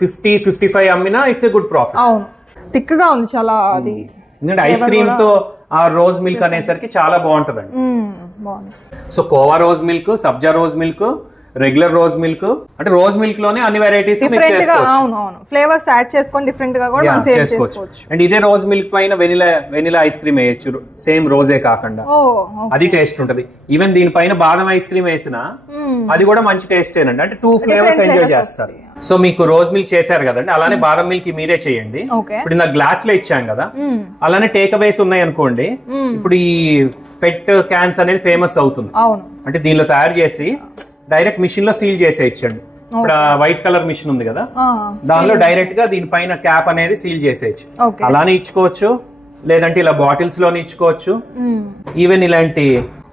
50-55 అమ్మినా it's a good profit. Thick గా ఉంది చాలా. అది ఎందుకంటే ఐస్ క్రీమ్ తో ఆ రోజ్ మిల్క్ అనేసరికి చాలా బాగుంటదండి. సో కోవా రోజ్ మిల్క్, సబ్జా rose milk, regular rose milk, అంటే రోజ్ మిల్క్ లోనే అన్ని వెరైటీస్ మిక్స్ చేసుకోవచ్చు. అవును, ఫ్లేవర్స్ యాడ్ చేసుకొని డిఫరెంట్ గా కూడా మనం సేల్ చేసుకోవచ్చు. అండ్ ఇదే రోజ్ మిల్క్ పైన వెనిలా ఐస్ క్రీమ్ వేయచ్చు, సేమ్ రోజే కాకుండా, అది టేస్ట్ ఉంటది. ఈవెన్ దీనిపైన బాదం ఐస్ క్రీమ్ వేసినా అది కూడా మంచి టేస్ట్ ఏనండి, అంటే 2 ఫ్లేవర్స్ ఎంజాయ్ చేస్తారు. సో మీకు రోజ్ మిల్క్ చేశారు కదండి, అలానే బాదం మిల్క్ మీరే చేయండి. ఇప్పుడు నా గ్లాస్ లో ఇచ్చాం కదా, అలానే టేక్ అవేస్ ఉన్నాయి అనుకోండి. ఇప్పుడు ఈ పెట్ క్యాన్స్ అనేది ఫేమస్ అవుతుంది, అంటే దీనిలో తయారు చేసి డైరెక్ట్ మిషన్ లో సీల్ చేసే ఇచ్చండి. ఇప్పుడు వైట్ కలర్ మిషన్ ఉంది కదా, దానిలో డైరెక్ట్ గా దీనిపైన క్యాప్ అనేది సీల్ చేసేయచ్చు. అలానే ఇచ్చుకోవచ్చు, లేదంటే ఇలా బాటిల్స్ లోనే ఇచ్చుకోవచ్చు, ఈవెన్ ఇలాంటి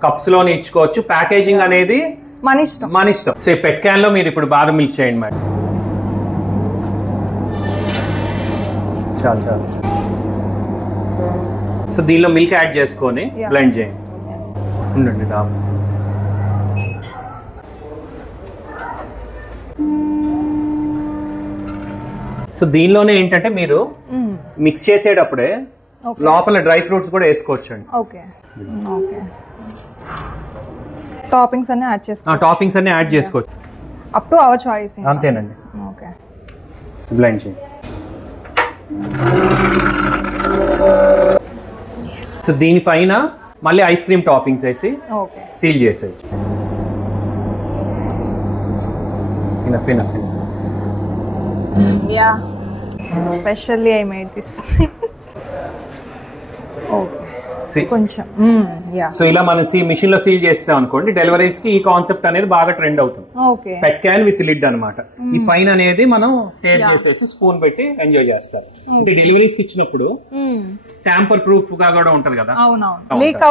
కప్స్ లోనే ఇచ్చుకోవచ్చు. ప్యాకేజింగ్ అనేది మన ఇష్టం. సో పెట్ క్యాన్ లో మీరు ఇప్పుడు బాదం మిల్క్ చేయండి మేడం. చాలు. సో దీనిలో మిల్క్ యాడ్ చేసుకొని బ్లెండ్ చేయండి. ఉండండి దాపు. సో దీనిలోనే ఏంటంటే మీరు మిక్స్ చేసేటప్పుడే లోపల డ్రై ఫ్రూట్స్ కూడా వేసుకోవచ్చు అండి. టాపింగ్స్ అన్ని యాడ్ చేసుకోవచ్చు. Up to our choice. అంతేనండి. ఓకే, బ్లెండ్ చేయండి. సో దీనిపైన మళ్ళీ ఐస్ క్రీమ్ టాపింగ్స్ వేసి సీల్ చేసేయచ్చు. Specially I made this. So ఇలా మనం మిషన్ లో సీల్ చేస్తాం అనుకోండి, డెలివరీస్ కి ఈ కాన్సెప్ట్ అనేది బాగా ట్రెండ్ అవుతుంది. పెట్ క్యాన్ విత్ లిడ్ అనమాట. ఈ పైన అనేది మనం టేర్ చేసేసి స్పూన్ పెట్టి ఎంజాయ్ చేస్తారు. అంటే డెలివరీస్ కి ఇచ్చినప్పుడు ట్యాంపర్ ప్రూఫ్ గా కూడా ఉంటది కదా, లీక్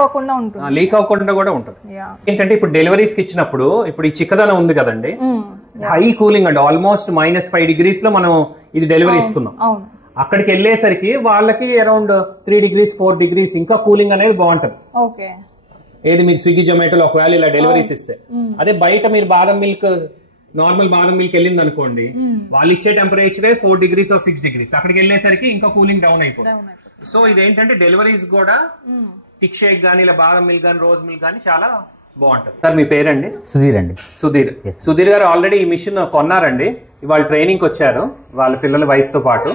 అవ్వకుండా కూడా ఉంటది. ఏంటంటే ఇప్పుడు డెలివరీస్ కి ఇచ్చినప్పుడు ఇప్పుడు ఈ చిక్కదనం ఉంది కదండి, హై కూలింగ్ అండి, ఆల్మోస్ట్ -5 degrees లో మనం ఇది డెలివరీ ఇస్తున్నాం. అక్కడికి వెళ్ళేసరికి వాళ్ళకి అరౌండ్ 3 degrees 4 degrees ఇంకా కూలింగ్ అనేది బాగుంటది. ఏది మీరు స్విగ్గీ జొమాటోలో ఒకవేళ ఇలా డెలివరీస్ ఇస్తే, అదే బయట మీరు నార్మల్ బాదం మిల్క్ వెళ్ళింది అనుకోండి, వాళ్ళు ఇచ్చే టెంపరేచరే 4 degrees or 6 degrees, అక్కడికి వెళ్ళేసరికి ఇంకా కూలింగ్ డౌన్ అయిపోతుంది. సో ఇదేంటంటే డెలివరీస్ కూడా థిక్ షేక్ గానీ ఇలా బాదం మిల్క్ గానీ రోజ్ మిల్క్ గానీ చాలా బాగుంటది. సార్ మీ పేరండి? సుధీర్ అండి. సుధీర్ గారు ఆల్రెడీ ఈ మిషన్ కొన్నారండి, ఇవాళ ట్రైనింగ్ వచ్చారు వాళ్ళ పిల్లల వైఫ్ తో పాటు.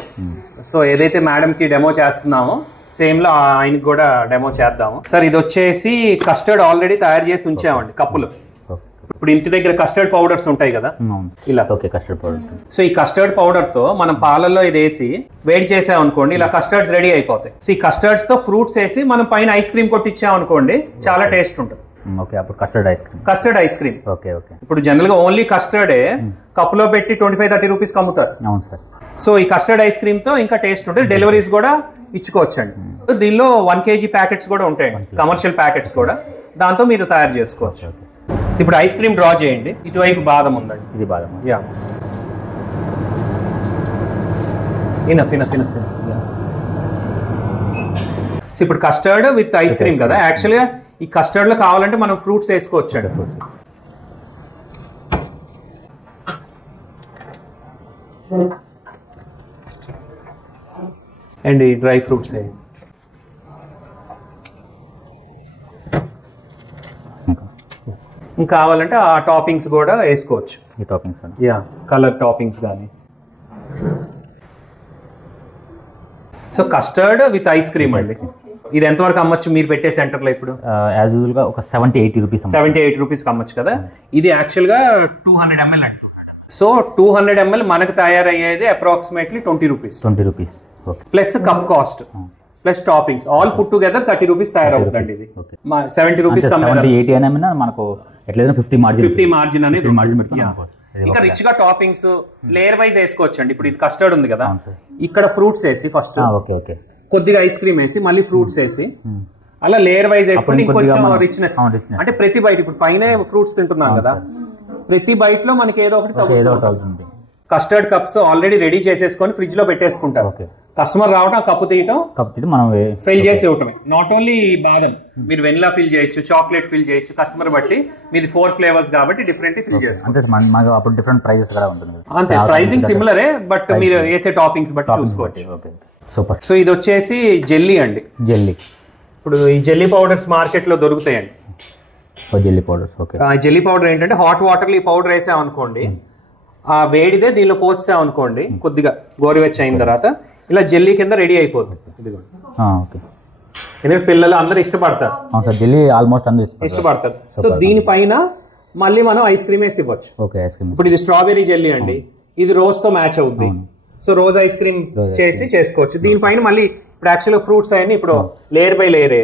సో ఏదైతే మేడం కి డెమో చేస్తున్నామో సేమ్ లో ఆయనకి కూడా డెమో చేద్దాము. సార్ ఇది వచ్చేసి కస్టర్డ్ ఆల్రెడీ తయారు చేసి ఉంచామండి కప్పులు. ఇప్పుడు ఇంటి దగ్గర కస్టర్డ్ పౌడర్స్ ఉంటాయి కదా ఇలా, కస్టర్డ్ పౌడర్. సో ఈ కస్టర్డ్ పౌడర్ తో మనం పాలల్లో ఇది వేసి వేడి చేసాం అనుకోండి, ఇలా కస్టర్డ్స్ రెడీ అయిపోతాయి. సో ఈ కస్టర్డ్స్ తో ఫ్రూట్స్ వేసి మనం పైన ఐస్ క్రీమ్ కొట్టించాం అనుకోండి, చాలా టేస్ట్ ఉంటుంది. Custard ice cream. ఇప్పుడు జనరల్ గా ఓన్లీ కస్టర్డే కప్పులో పెట్టి 25-30 రూపీస్ అమ్ముతారు. సో ఈ కస్టర్డ్ ఐస్ క్రీమ్ తో ఇంకా టేస్ట్ ఉంటుంది. డెలివరీస్ కూడా ఇచ్చుకోవచ్చండి. దీనిలో 1 kg ప్యాకెట్స్ కూడా ఉంటాయండి, కమర్షియల్ ప్యాకెట్స్ కూడా, దాంతో మీరు తయారు చేసుకోవచ్చు. ఇప్పుడు ఐస్ క్రీమ్ డ్రా చేయండి. ఇటువైపు బాదం ఉందండి, ఇది బాదం. సో ఇప్పుడు కస్టర్డ్ విత్ ఐస్ క్రీమ్ కదా, యాక్చువల్గా ఈ కస్టర్డ్ లో కావాలంటే మనం ఫ్రూట్స్ వేసుకోవచ్చు అండ్ ఈ డ్రై ఫ్రూట్స్ ఇంకా కావాలంటే ఆ టాపింగ్స్ కూడా వేసుకోవచ్చు. ఈ టాపింగ్స్ కలర్ టాపింగ్స్ కానీ. So custard with ice cream అండి. ఇది ఎంతవరకు అమ్మచ్చు మీరు పెట్టే సెంటర్ లో? ఇప్పుడు యాజ్ యూజువల్ గా ఒక 70-80 రూపీస్. 78 రూపీస్ అమ్మచ్చు కదా. ఇది యాక్చువల్ గా 200 ml అండి. సో 200 ml మనకు తయారయ్యేది approximately 20 rupees. Plus cup cost plus toppings all put together 30 rupees తయారవుతుందండి. ఇది 70 రూపీస్ 80 అనమైనా మనకు ఎట్లయినా 50 మార్జిన్ అనేది. ఇంకా రిచ్ గా టాపింగ్స్ లేయర్ వైజ్ వేసుకోవచ్చు అండి. ఇప్పుడు ఇది కస్టర్డ్ ఉంది కదా, ఇక్కడ ఫ్రూట్స్ వేసి ఫస్ట్ కొద్దిగా ఐస్ క్రీమ్ వేసి మళ్ళీ ఫ్రూట్స్ వేసి అలా లేయర్ వైజ్ వేసుకొని ఇంకొంచెం రిచ్నెస్. అంటే ప్రతి బైట్ ఇప్పుడు పైన ఫ్రూట్స్ తింటున్నాం కదా, ప్రతి బైట్ లో మనకి ఏదో ఒకటి తగ్గుతుంది. కస్టర్డ్ కప్స్ ఆల్రెడీ రెడీ చేసేసుకొని ఫ్రిడ్జ్ లో పెట్టేసుకుంటారు. కస్టమర్ రావడం కప్పు తీయటం మనం ఫిల్ చేసి ఇవ్వటమే. నాట్ ఓన్లీ బాదం, మీరు వెనిలా ఫిల్ చేయొచ్చు, చాక్లెట్ ఫిల్ చేయొచ్చు, కస్టమర్ బట్టి. మీది 4 ఫ్లేవర్స్ కాబట్టి డిఫరెంట్ ఫిల్ చేసుకోవచ్చు. డిఫరెంట్ ప్రైజెస్ కూడా ఉంటుంది అంతే. ప్రైజింగ్ సిమిలరే, బట్ మీరు వేసే టాపింగ్స్ బట్టి చూసుకోవచ్చు. సూపర్. సో ఇది వచ్చేసి జెల్లీ అండి. జెల్లీ. ఇప్పుడు ఈ జెల్లీ పౌడర్స్ మార్కెట్ లో దొరుకుతాయండి. Jelly powders. Okay. Jelly powder ఏంటంటే హాట్ వాటర్లో ఈ పౌడర్ వేసామనుకోండి, ఆ వేడిదే దీనిలో పోసామనుకోండి, కొద్దిగా గోరువెచ్చ అయిన తర్వాత ఇలా జెల్లీ కింద రెడీ అయిపోతుంది. ఇదిగోండి. ఓకే. ఎందుకంటే పిల్లలు అందరూ ఇష్టపడతారు. అవును సార్, జెల్లీ ఆల్మోస్ట్ అందరూ ఇష్టపడతారు. సో దీనిపైన మళ్ళీ మనం ఐస్ క్రీమ్ వేసి ఇవ్వచ్చు. ఓకే. ఐస్ క్రీమ్ ఇప్పుడు ఇది స్ట్రాబెరీ జెల్లీ అండి, ఇది రోజ్ తో మ్యాచ్ అవుతుంది. సో రోజ్ ఐస్ క్రీమ్ చేసి చేసుకోవచ్చు. దీనిపైన మళ్ళీ ఇప్పుడు యాక్చువల్గా ఫ్రూట్స్ అవన్నీ ఇప్పుడు layer by layer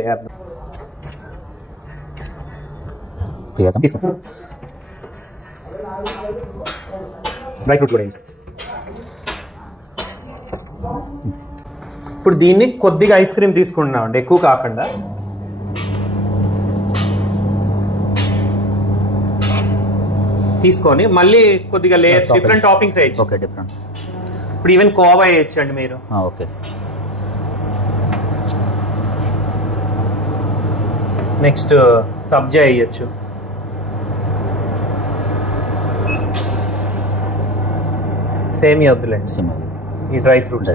dry fruits కూడా. ఇప్పుడు దీన్ని కొద్దిగా ఐస్ క్రీమ్ తీసుకుంటున్నాం అండి, ఎక్కువ కాకుండా. తీసుకొని మళ్ళీ కొద్దిగా లేయర్స్ డిఫరెంట్ టాపింగ్స్ వేయచ్చు. ఓకే. డిఫరెంట్. ఇప్పుడు ఈవెన్ కోవా వేయచ్చు అండి మీరు. ఓకే. నెక్స్ట్ సబ్జా వేయచ్చు. సేమియా వద్దులేండి, ఈ డ్రై ఫ్రూట్స్.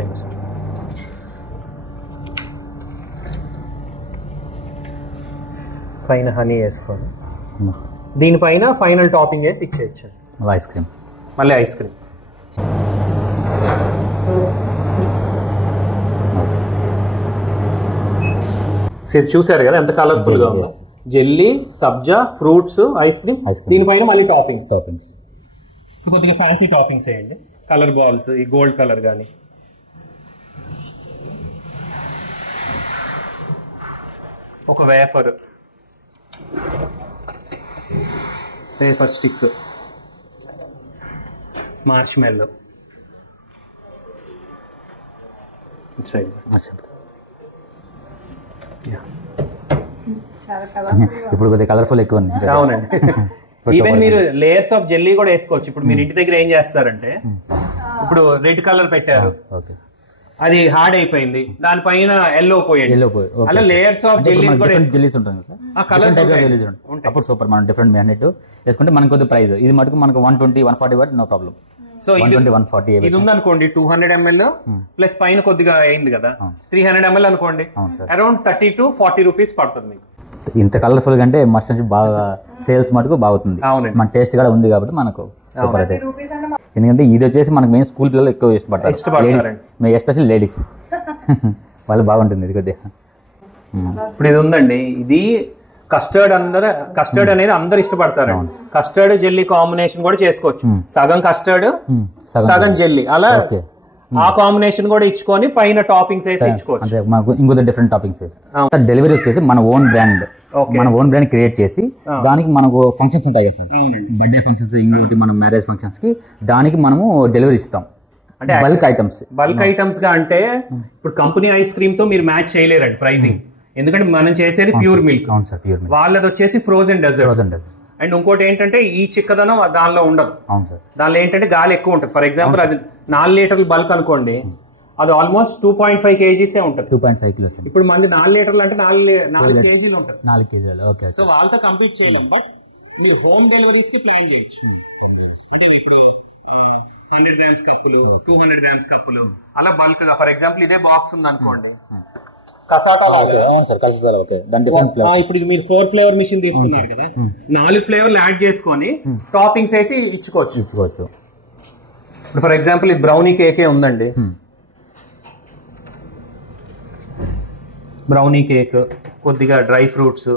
పైన హనీ వేసుకోండి, దీనిపైన ఫైనల్ టాపింగ్ వేసి ఇచ్చేయచ్చు. ఐస్ క్రీమ్, మళ్ళీ ఐస్ క్రీమ్. ఇది చూసారు కదా ఎంత కలర్ఫుల్ గా ఉందో. జెల్లీ, సబ్జా, ఫ్రూట్స్, ఐస్ క్రీమ్, దీనిపైన మళ్ళీ టాపింగ్స్. కొద్దిగా ఫ్యాన్సీ టాపింగ్స్ వేయండి, కలర్ బాల్స్, ఈ గోల్డ్ కలర్ కానీ. ఒక వేఫర్ స్టిక్, మార్ష్మెల్లో సైడ్. ఇప్పుడు కొద్దిగా కలర్ఫుల్ ఎక్కువ ఉంది. అవునండి. ఈవెన్ మీరు లేయర్స్ ఆఫ్ జెల్లీ కూడా వేసుకోవచ్చు. ఇప్పుడు మీరు ఇంటి దగ్గర ఏం చేస్తారంటే, ఇప్పుడు రెడ్ కలర్ పెట్టారు, అది హార్డ్ అయిపోయింది, దానిపైన ఎల్లో పోయండి, అలా లేయర్స్ ఆఫ్ జెల్లీస్ కూడా జెల్లీస్ ఉంటుంది సార్. అప్పుడు సూపర్. మనం డిఫరెంట్ మ్యాగ్నెట్ వేసుకుంటే మనకు కొద్దిగా ప్రైస్ ఇది మటుకు మనకు 120, 140 వాట్ నో ప్రాబ్లం. సో 140 ఇది ఉందనుకోండి, 200 ml ప్లస్ పైన కొద్దిగా అయింది కదా, 300 ml అనుకోండి, అరౌండ్ 30 to 40 రూపీస్ పడుతుంది మీకు. ఇంత కలర్ఫుల్ గా అంటే మస్ట్ బాగా సేల్స్ మటుకు బాగుతుంది. మన టేస్ట్ కూడా ఉంది కాబట్టి మనకు సూపర్ అయితే. ఎందుకంటే ఇది వచ్చేసి మనకు మెయిన్ స్కూల్ పిల్లలు ఎక్కువ ఇష్టపడతారు, ఎస్పెషల్లీ లేడీస్. వాళ్ళు బాగుంటుంది ఇది కొద్దిగా. ఇప్పుడు ఇది ఉందండి, ఇది కస్టర్డ్ అనేది అందరు ఇష్టపడతారు. కస్టర్డ్ జెల్లీ కాంబినేషన్ కూడా చేసుకోవచ్చు, సగం కస్టర్డ్ సగం జెల్లీ, అలా ఆ కాంబినేషన్ కూడా ఇచ్చుకొని పైన టాపింగ్స్ వేసి ఇచ్చుకోవచ్చు. మాకు ఇంకొక డిఫరెంట్ టాపింగ్స్ వేసి డెలివరీ వచ్చేసి మన ఓన్ బ్రాండ్ క్రియేట్ చేసి దానికి మనకు ఫంక్షన్స్ ఉంటాయి కదా, బర్త్డే ఫంక్షన్స్, ఇంకోటి మనం మ్యారేజ్ ఫంక్షన్స్ కి దానికి మనము డెలివరీ ఇస్తాం. అంటే బల్క్ ఐటమ్స్ గా అంటే ఇప్పుడు కంపెనీ ఐస్ క్రీమ్ తో మీరు మ్యాచ్ చేయలేరండి ప్రైసింగ్, ఎందుకంటే మనం చేసేది ప్యూర్ మిల్క్, వాళ్ళది వచ్చేసి ఫ్రోజన్ డెజర్ట్. అండ్ ఇంకోటి ఏంటంటే ఈ చిక్కదనం దానిలో ఉండదు. దానిలో ఏంటంటే గాలి ఎక్కువ ఉంటుంది. ఫర్ ఎగ్జాంపుల్ అది 4 లీటర్ల బల్క్ అనుకోండి, అది ఆల్మోస్ట్ 2.5 kgs ఉంటుంది. 2.5 kilos. ఇప్పుడు మనకి 4 లీటర్లు అంటే 4 కేజీలు ఉంటుంది. 4 kgs. ఓకే. సో వాళ్ళతో కంపీట్ చేయలేం, బట్ మీ హోమ్ డెలివరీస్ కి ప్లాన్ చేయొచ్చు. అంటే ఇప్పుడు 100 grams కప్పులు, 200 grams కప్పులు, అలా బల్క్ గా. ఫర్ ఎగ్జాంపుల్ ఇదే బాక్స్ ఉంది అనుకోండి, కసాటా లాగా. ఇప్పుడు మీరు 4 ఫ్లేవర్ మిషన్ తీసుకున్నారు కదా, 4 ఫ్లేవర్లు యాడ్ చేసుకొని టాపింగ్స్ వేసి ఇచ్చుకోవచ్చు. ఇప్పుడు ఫర్ ఎగ్జాంపుల్ ఇది బ్రౌనీ కేకే ఉందండి, బ్రౌనీ కేక్, కొద్దిగా డ్రై ఫ్రూట్స్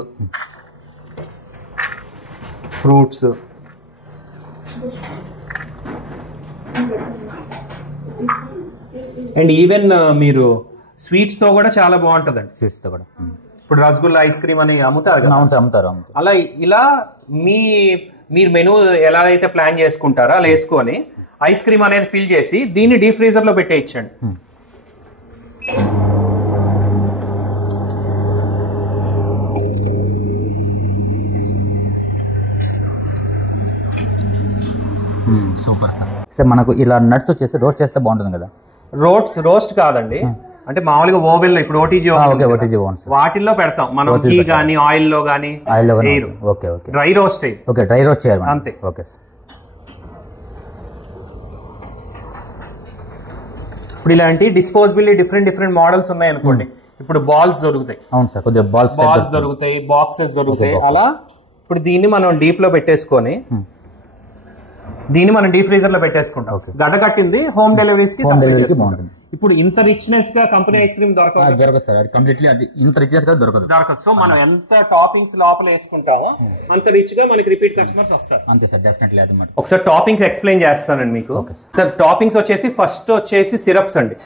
అండ్ ఈవెన్ మీరు స్వీట్స్ తో కూడా చాలా బాగుంటుందండి. స్వీట్స్ తో కూడా ఇప్పుడు రసగుల్లా ఐస్ క్రీమ్ అని అమ్ముతారు కదా, అమ్ముతారు. అలా ఇలా మీరు మెనూ ఎలా అయితే ప్లాన్ చేసుకుంటారో అలా వేసుకొని ఐస్ క్రీమ్ అనేది ఫిల్ చేసి దీన్ని డీప్ ఫ్రీజర్ లో పెట్టేయచ్చండి. Super sir. మనకు ఇలా నట్స్ వచ్చేసి రోస్ట్ చేస్తే బాగుంటుంది కదా. రోస్ట్ కాదండి, అంటే మామూలుగా ఓవెన్ లో ఇప్పుడు ఓటీజీ వాటిల్లో పెడతాం మనం, ఘీ గానీ ఆయిల్ లో గానీ. డ్రై రోస్ట్ చేయాలి అంతే. ఓకే. ఇప్పుడు ఇలాంటి డిస్పోజబుల్ డిఫరెంట్ మోడల్స్ ఉన్నాయి అనుకోండి, ఇప్పుడు బాల్స్ దొరుకుతాయి. అవును సార్, కొద్దిగా బాల్స్ దొరుకుతాయి, బాక్సెస్ దొరుకుతాయి. అలా ఇప్పుడు దీన్ని మనం డీప్ లో పెట్టేసుకొని దీన్ని మనం డీప్ ఫ్రీజర్ లో పెట్టేసుకుంటాం. గడ్డ కట్టింది హోమ్ డెలివరీస్ కి బాగుంటుంది. ఇప్పుడు ఇంత రిచ్నెస్ గా కంపెనీ ఐస్ క్రీమ్ దొరకదు సార్, అది కంప్లీట్లీ అది ఇంత రిచ్నెస్ గా దొరకదు. సో మనం ఎంత టాపింగ్స్ లోపల వేసుకుంటామో అంత రిచ్ గా మనకి రిపీట్ కస్టమర్స్ వస్తారు. అంతే సార్, డెఫినెట్లీ అది మాట. ఒకసారి టాపింగ్స్ ఎక్స్ప్లెయిన్ చేస్తానండి మీకు. సార్ టాపింగ్స్ వచ్చేసి ఫస్ట్ వచ్చేసి సిరప్స్ అండి.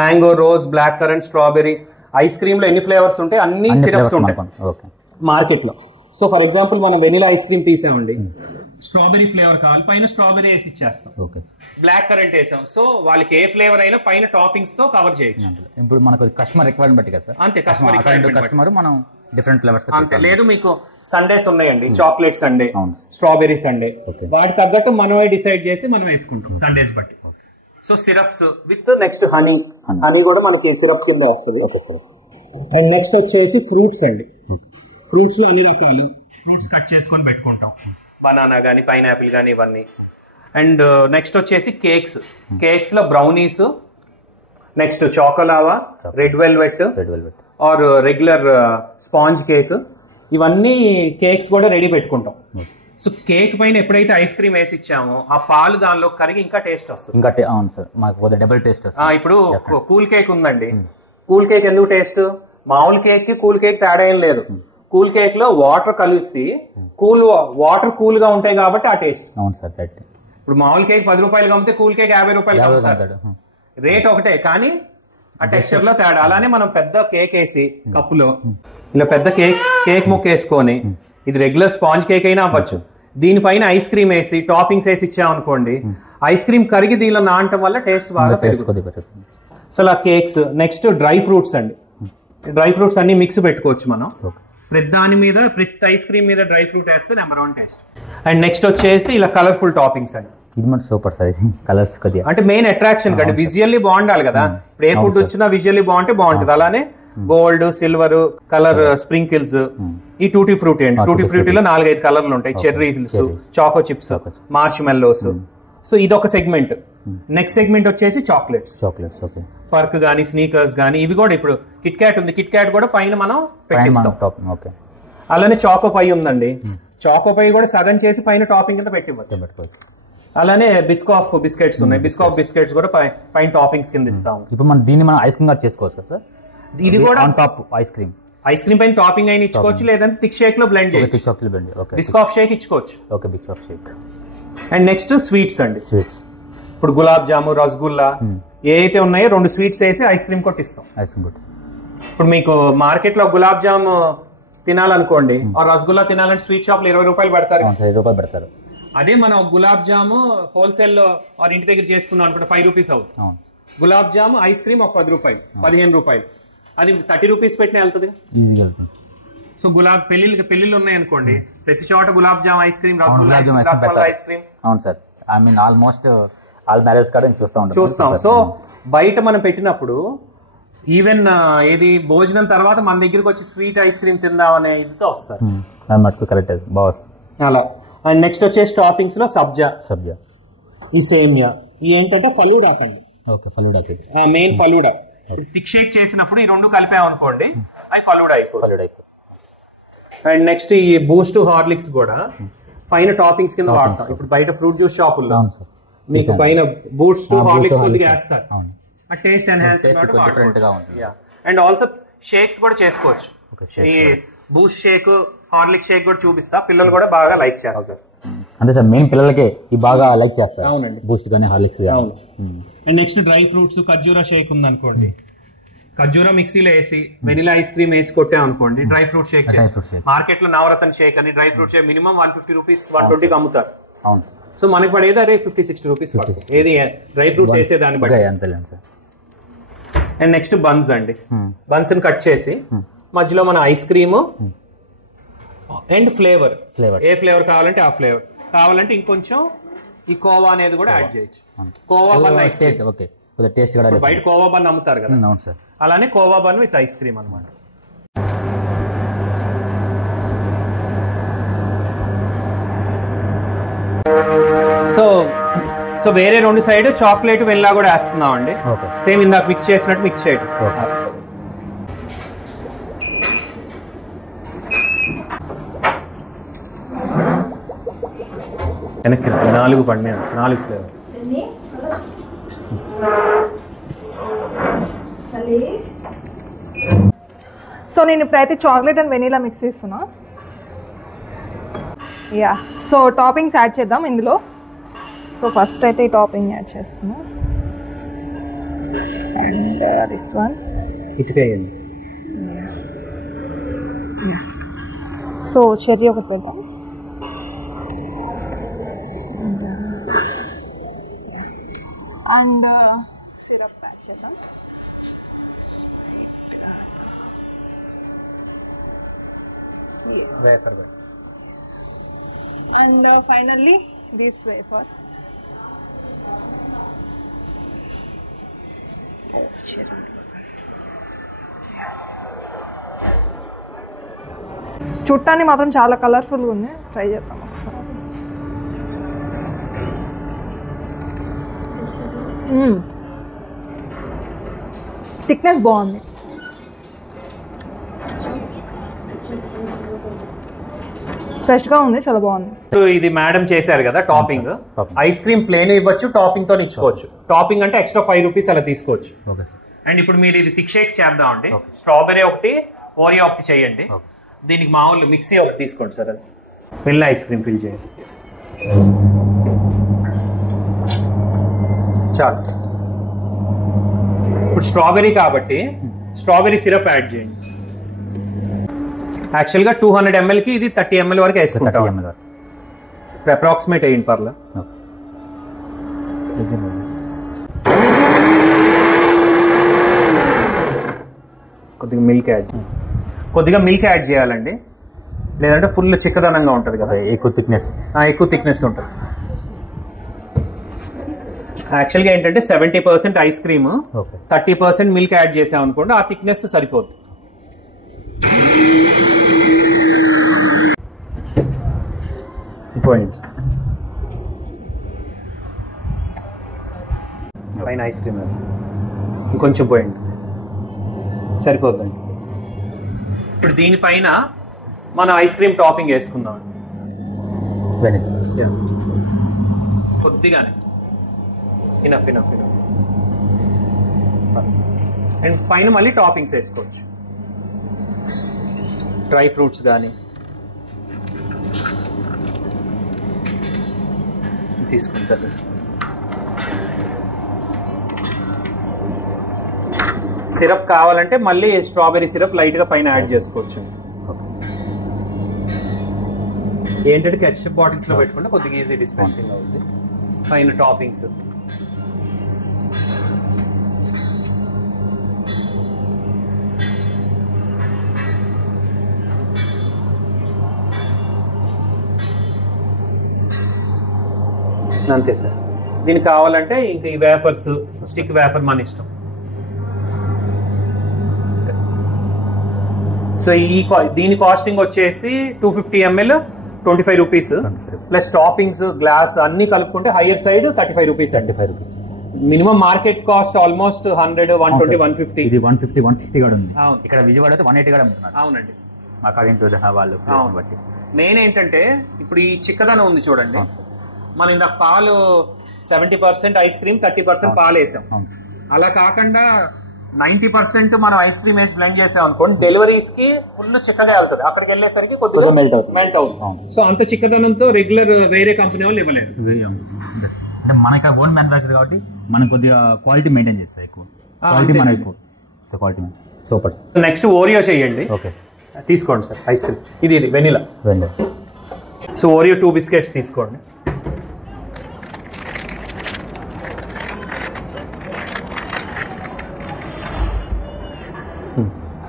Mango, rose, black currant, strawberry. Ice cream లో ఎన్ని ఫ్లేవర్స్ ఉంటాయి అన్ని సిరప్స్ ఉంటాయి మార్కెట్ లో. సో ఫర్ ఎగ్జాంపుల్ మనం వెనిలా ఐస్ క్రీమ్ తీసామండి, స్ట్రాబెరీ ఫ్లేవర్ కావాలి, పైన స్ట్రాబెరీ వేసి ఇచ్చేస్తాం. బ్లాక్ కరెంట్ వేసాం, సో వాళ్ళకి ఏ ఫ్లేవర్ అయినా పైన టాపింగ్స్ తో కవర్ చేయొచ్చు. ఇప్పుడు మనకు కస్టమర్ రిక్వైర్మెంట్ బట్టి కదా సార్. అంతే, కస్టమర్ మనం డిఫరెంట్ ఫ్లేవర్స్. అంతే, లేదు మీకు సండేస్ ఉన్నాయండి, చాక్లెట్ సండే, స్ట్రాబెరీ సండే, వాటి తగ్గట్టు మనమే డిసైడ్ చేసి మనం వేసుకుంటాం సండేస్ బట్టి. So syrups with next honey కూడా మనకి సిరప్ కింద వస్తుంది. అండ్ నెక్స్ట్ వచ్చేసి ఫ్రూట్స్ అండి. ఫ్రూట్స్ లో అన్ని రకాలు ఫ్రూట్స్ కట్ చేసుకొని పెట్టుకుంటాం, బనానా కానీ పైనాపిల్ కానీ ఇవన్నీ. అండ్ నెక్స్ట్ వచ్చేసి కేక్స్ లో brownies, next choco lava, red velvet or regular sponge cake, ఇవన్నీ కేక్స్ కూడా రెడీ పెట్టుకుంటాం. సో కేక్ పైన ఎప్పుడైతే ఐస్ క్రీమ్ వేసి ఇచ్చామో ఆ పాలు దానిలో కరిగి ఇంకా టేస్ట్ వస్తుంది. అవును సార్, మాకు డబుల్ టేస్ట్ వస్తుంది. ఇప్పుడు కూల్ కేక్ ఉందండి, కూల్ కేక్ ఎందుకు టేస్ట్? మామూలు కేక్ కి కూల్ కేక్ తేడా ఏం లేదు. కూల్ కేక్ లో వాటర్ కలిసి వాటర్ కూల్ గా ఉంటాయి కాబట్టి ఆ టేస్ట్. అవును సార్, ఇప్పుడు మామూలు కేక్ 10 రూపాయలు అమ్మితే కూల్ కేక్ 50 రూపాయలు అమ్ముతాడు. రేట్ ఒకటే కానీ ఆ టెక్స్చర్ లో తేడా. అలానే మనం పెద్ద కేక్ వేసి కప్పులో ఇలా పెద్ద కేక్ ముక్క వేసుకొని, ఇది రెగ్యులర్ స్పాంజ్ కేక్ అయినా అవ్వచ్చు, దీనిపైన ఐస్ క్రీమ్ వేసి టాపింగ్స్ వేసి ఇచ్చామనుకోండి, ఐస్ క్రీమ్ కరిగి దీనిలో నానటం వల్ల టేస్ట్ బాగా పెరుగుతుంది. సో అలా కేక్స్. నెక్స్ట్ డ్రై ఫ్రూట్స్ అండి. డ్రై ఫ్రూట్స్ అన్ని మిక్స్ పెట్టుకోవచ్చు మనం. ప్రతి దాని మీద, ప్రతి ఐస్ క్రీమ్ మీద డ్రై ఫ్రూట్ వేస్తే నెంబర్ 1 టేస్ట్. అండ్ నెక్స్ట్ వచ్చేసి ఇలా కలర్ఫుల్ టాపింగ్స్ అండి. ఇది మన సూపర్ సార్, కలర్స్ కొద్దిగా అంటే మెయిన్ అట్రాక్షన్ కండి, విజువల్లీ బాగుండాలి కదా. ఇప్పుడు ఏ ఫుడ్ వచ్చినా విజువల్లీ బాగుంటే బాగుంటుంది. అలానే గోల్డ్, సిల్వర్ కలర్ స్ప్రింకిల్స్, ఈ టూటీ ఫ్రూటీ అండి. టూటీ ఫ్రూటీలో 4-5 కలర్లు ఉంటాయి, cherries, choco chips, marshmallows. So ఇదొక సెగ్మెంట్. నెక్స్ట్ సెగ్మెంట్ వచ్చేసి చాక్లెట్స్. పర్క్ గానీ, స్నీకర్స్ గానీ, ఇవి కూడా ఇప్పుడు కిట్ క్యాట్ ఉంది, కిట్ క్యాట్ కూడా పైన మనం పెట్టిస్తాం. అలానే చాకో పై ఉందండి, చాకో పై కూడా సగం చేసి పైన టాపింగ్ కింద పెట్టివ్వచ్చు. అలానే బిస్కాఫ్ బిస్కెట్స్ ఉన్నాయి, బిస్కాఫ్ బిస్కెట్స్ కూడా పైన టాపింగ్స్ కింద ఇస్తాం. ఇప్పుడు మనం దీన్ని మనం ఐస్ క్రీమ్ చేసుకోవచ్చు కదా సార్. ఇది కూడా టాప్ ఐస్ క్రీమ్ పైన టాపింగ్ అయినా ఇచ్చుకోవచ్చు, లేదంటే థిక్ షేక్ లో బ్లెండ్ చేయొచ్చు. బిస్కాఫ్ షేక్ ఇచ్చుకోవచ్చు. Biscoff shake. And next sweets అండి. ఇప్పుడు గులాబ్ జాము, రసగుల్లా ఏ అయితే ఉన్నాయో 2 స్వీట్స్ వేసి ఐస్ క్రీమ్ కొట్టిస్తాం. ఇప్పుడు మీకు మార్కెట్ లో గులాబ్ జామ్ తినాలనుకోండి, ఆ రసగుల్లా తినాలంటే స్వీట్ షాప్ లో 20 రూపాయలు పెడతారు. అదే మనం గులాబ్ జాము హోల్సేల్ లో ఇంటి దగ్గర చేసుకున్నాం అనుకుంటే 5 రూపీస్ అవుతుంది. గులాబ్ జామ్ ఐస్ క్రీమ్ ఒక 10 రూపాయలు, 15 రూపాయలు, అది 30 రూపీస్ పెట్టిన వెళ్తుంది. సో పెళ్లిళ్ళు ఉన్నాయనుకోండి, ప్రతి చోట gulab jam ice cream, rasgulla ice cream. అవును sir, I mean almost all marriage కాడ చూస్తాం. సో బయట మనం పెట్టినప్పుడు ఈవెన్ ఏది భోజనం తర్వాత మన దగ్గరకు వచ్చి స్వీట్ ఐస్ క్రీమ్ తిందాం అనే ఇదితో వస్తారు. కరెక్ట్, బాగా వస్తుంది అలా. అండ్ నెక్స్ట్ వచ్చేసి టాపింగ్స్ లో సబ్జా, ఈ సేమియా, ఇవి ఏంటంటే ఫలూడా కండి. మెయిన్ ఫలూడా. థిక్ షేక్ చేసినప్పుడు ఈ 2 కలిపామనుకోండి, అవి ఫలూడా అయిపోయి. అండ్ నెక్స్ట్ ఈ బూస్ట్, హార్లిక్స్ కూడా పైన టాపింగ్స్ కింద వాడతాం. ఇప్పుడు బయట ఫ్రూట్ జ్యూస్ షాపుల్లో మీకు పైన బూస్ట్, హార్లిక్స్ కొద్దిగా వేస్తారు, ఆ టేస్ట్ ఎన్హాన్స్ గా ఉంటుంది. అండ్ ఆల్సో షేక్స్ కూడా చేసుకోవచ్చు. ఈ బూస్ట్ షేక్, హార్లిక్ షేక్ కూడా చూపిస్తా, పిల్లలు కూడా బాగా లైక్ చేస్తారు. అంటే సార్ మెయిన్ పిల్లలకి బాగా లైక్ చేస్తారు. అవునండి, బూస్ట్ కానీ Horlicks. And next dry fruits, ఖర్జూరా షేక్ ఉంది అనుకోండి, ఖర్జూరా మిక్సీలో వేసి వెనిలా ఐస్ క్రీమ్ వేసి కొట్టాం అనుకోండి, డ్రై ఫ్రూట్ షేక్. మార్కెట్ లో నవరత్న షేక్ అని dry fruit shake minimum 150 rupees, 120 అమ్ముతారు. సో మనకి పడేది అదే 50-60 రూపీస్ ఏది డ్రై ఫ్రూట్స్ వేసే దాన్ని బట్టి. అండ్ నెక్స్ట్ బన్స్ అండి. బన్స్ ని కట్ చేసి మధ్యలో మన ice cream and flavour, A flavour కావాలంటే ఆ ఫ్లేవర్, కావాలంటే ఇంకొంచెం ఈ కోవా అనేది కూడా యాడ్ చేయొచ్చు. కోవా బన్ ఐస్ క్రీమ్, బయట కోవా బన్ అమ్ముతారు కదా, అలానే khoa bun with ice cream అనమాట. సో వేరే 2 సైడ్ చాక్లెట్, వెనిలా కూడా వేస్తున్నాం అండి. సేమ్ ఇందాక మిక్స్ చేసినట్టు మిక్స్ చేయడం. వెనక్కి 4 పడినాయి, 4 ఫ్లేవర్. సో నేను ఇప్పుడైతే చాక్లెట్ అండ్ వెనీలా మిక్స్ చేస్తున్నా. యా, సో టాపింగ్స్ యాడ్ చేద్దాం ఇందులో. సో ఫస్ట్ అయితే ఈ టాపింగ్ యాడ్ చేస్తున్నా. అండ్ దిస్ వన్ ఇటుకేయండి. సో చెర్రీ ఒకటి పెడతాం. అండ్ సిరప్ యాడ్ చేద్దాం. Wafer. And finally this wafer. Oh, cherry. చూడటానికి మాత్రం చాలా కలర్ఫుల్గా ఉంది. ట్రై చేద్దాం ఒకసారి. థిక్నెస్ బాగుంది. ఫ్రెష్గా ఉంది, చాలా బాగుంది. ఇది మేడం చేశారు కదా టాపింగ్. ఐస్ క్రీమ్ ప్లేన్ ఇవ్వచ్చు, టాపింగ్ తో ఇచ్చుకోవచ్చు. టాపింగ్ అంటే ఎక్స్ట్రా 5 రూపీస్ అలా తీసుకోవచ్చు. అండ్ ఇప్పుడు మీరు ఇది థిక్ షేక్స్ చేద్దామండి. స్ట్రాబెరీ ఒకటి, ఓరియో ఒకటి చేయండి. దీనికి మామూలు మిక్సీ ఒకటి తీసుకోండి సార్. అది వెనిలా ఐస్ క్రీమ్ ఫిల్ చేయండి. చాలు. ఇప్పుడు స్ట్రాబెరీ కాబట్టి స్ట్రాబెరీ సిరప్ యాడ్ చేయండి. యాక్చువల్గా 200 ml కి ఇది 30 ml వరకు వేసుకుంటాం. అప్రాక్సిమేట్ అయ్యింది పర్లా. కొద్దిగా మిల్క్ యాడ్ చేయాలండి, లేదంటే ఫుల్ చిక్కదనంగా ఉంటుంది కదా. ఎక్కువ థిక్నెస్ ఉంటుంది. యాక్చువల్గా ఏంటంటే 70% ఐస్ క్రీమ్, 30% మిల్క్ యాడ్ చేసాం అనుకోండి, ఆ థిక్నెస్ సరిపోతుంది. పైన ఐస్ క్రీమ్ ఇంకొంచెం పోయండి, సరిపోతుందండి. ఇప్పుడు దీనిపైన మనం ఐస్ క్రీమ్ టాపింగ్ వేసుకుందాం. కొద్దిగానే ఇనఫ్. అండ్ పైన మళ్ళీ టాపింగ్స్ వేసుకోవచ్చు. డ్రై ఫ్రూట్స్ కానీ తీసుకుంటారు. సిరప్ కావాలంటే మళ్ళీ స్ట్రాబెరీ సిరప్ లైట్గా పైన యాడ్ చేసుకోవచ్చు. ఏంటంటే కెచప్ బాటిల్స్లో పెట్టుకుంటే కొద్దిగా ఈజీ డిస్పెన్సింగ్ అవుతుంది. పైన టాపింగ్స్ అంతే సార్. దీనికి కావాలంటే ఇంకా ఈ వేఫర్స్, స్టిక్ వేఫర్ మన ఇష్టం. సో దీని కాస్టింగ్ వచ్చేసి 250 ml 25 rupees plus toppings, glass అన్ని కలుపుకుంటే hire side 35 rupees. Minimum market cost almost 100, 120, 150. ఇది 150, 160 కూడా ఉంది. ఇక్కడ విజయవాడ అయితే 180 కూడా అమ్ముతున్నారు. అవునండి. అకార్డింగ్ టు వాళ్ళు బట్టి. మెయిన్ ఏంటంటే ఇప్పుడు ఈ చిక్కదనం ఉంది చూడండి. మనం ఇందాక పాలు 70% ఐస్ క్రీమ్, 30% పాలు వేసాం. అలా కాకుండా 90% మనం ఐస్ క్రీమ్ వేసి బ్లెండ్ చేసాం అనుకోండి, డెలివరీస్ కి ఫుల్ చిక్కగా వెళ్తుంది. అక్కడికి వెళ్ళేసరికి కొద్దిగా మెల్ట్ అవుతుంది. సో అంత చిక్కదనంతో రెగ్యులర్ వేరే కంపెనీ వాళ్ళు ఇవ్వలేరు. అంటే మనకి ఓన్ మ్యానుఫ్యాక్చర్ కాబట్టి మనం కొద్దిగా క్వాలిటీ మెయింటైన్ చేస్తాం. ఎక్కువ క్వాలిటీ మనం ఎక్కువ క్వాలిటీ సూపర్. నెక్స్ట్ ఓరియో చేయండి. ఓకే తీసుకోండి సార్ ఐస్ క్రీమ్. ఇది వెనిలా. సో ఓరియో 2 బిస్కెట్స్ తీసుకోండి.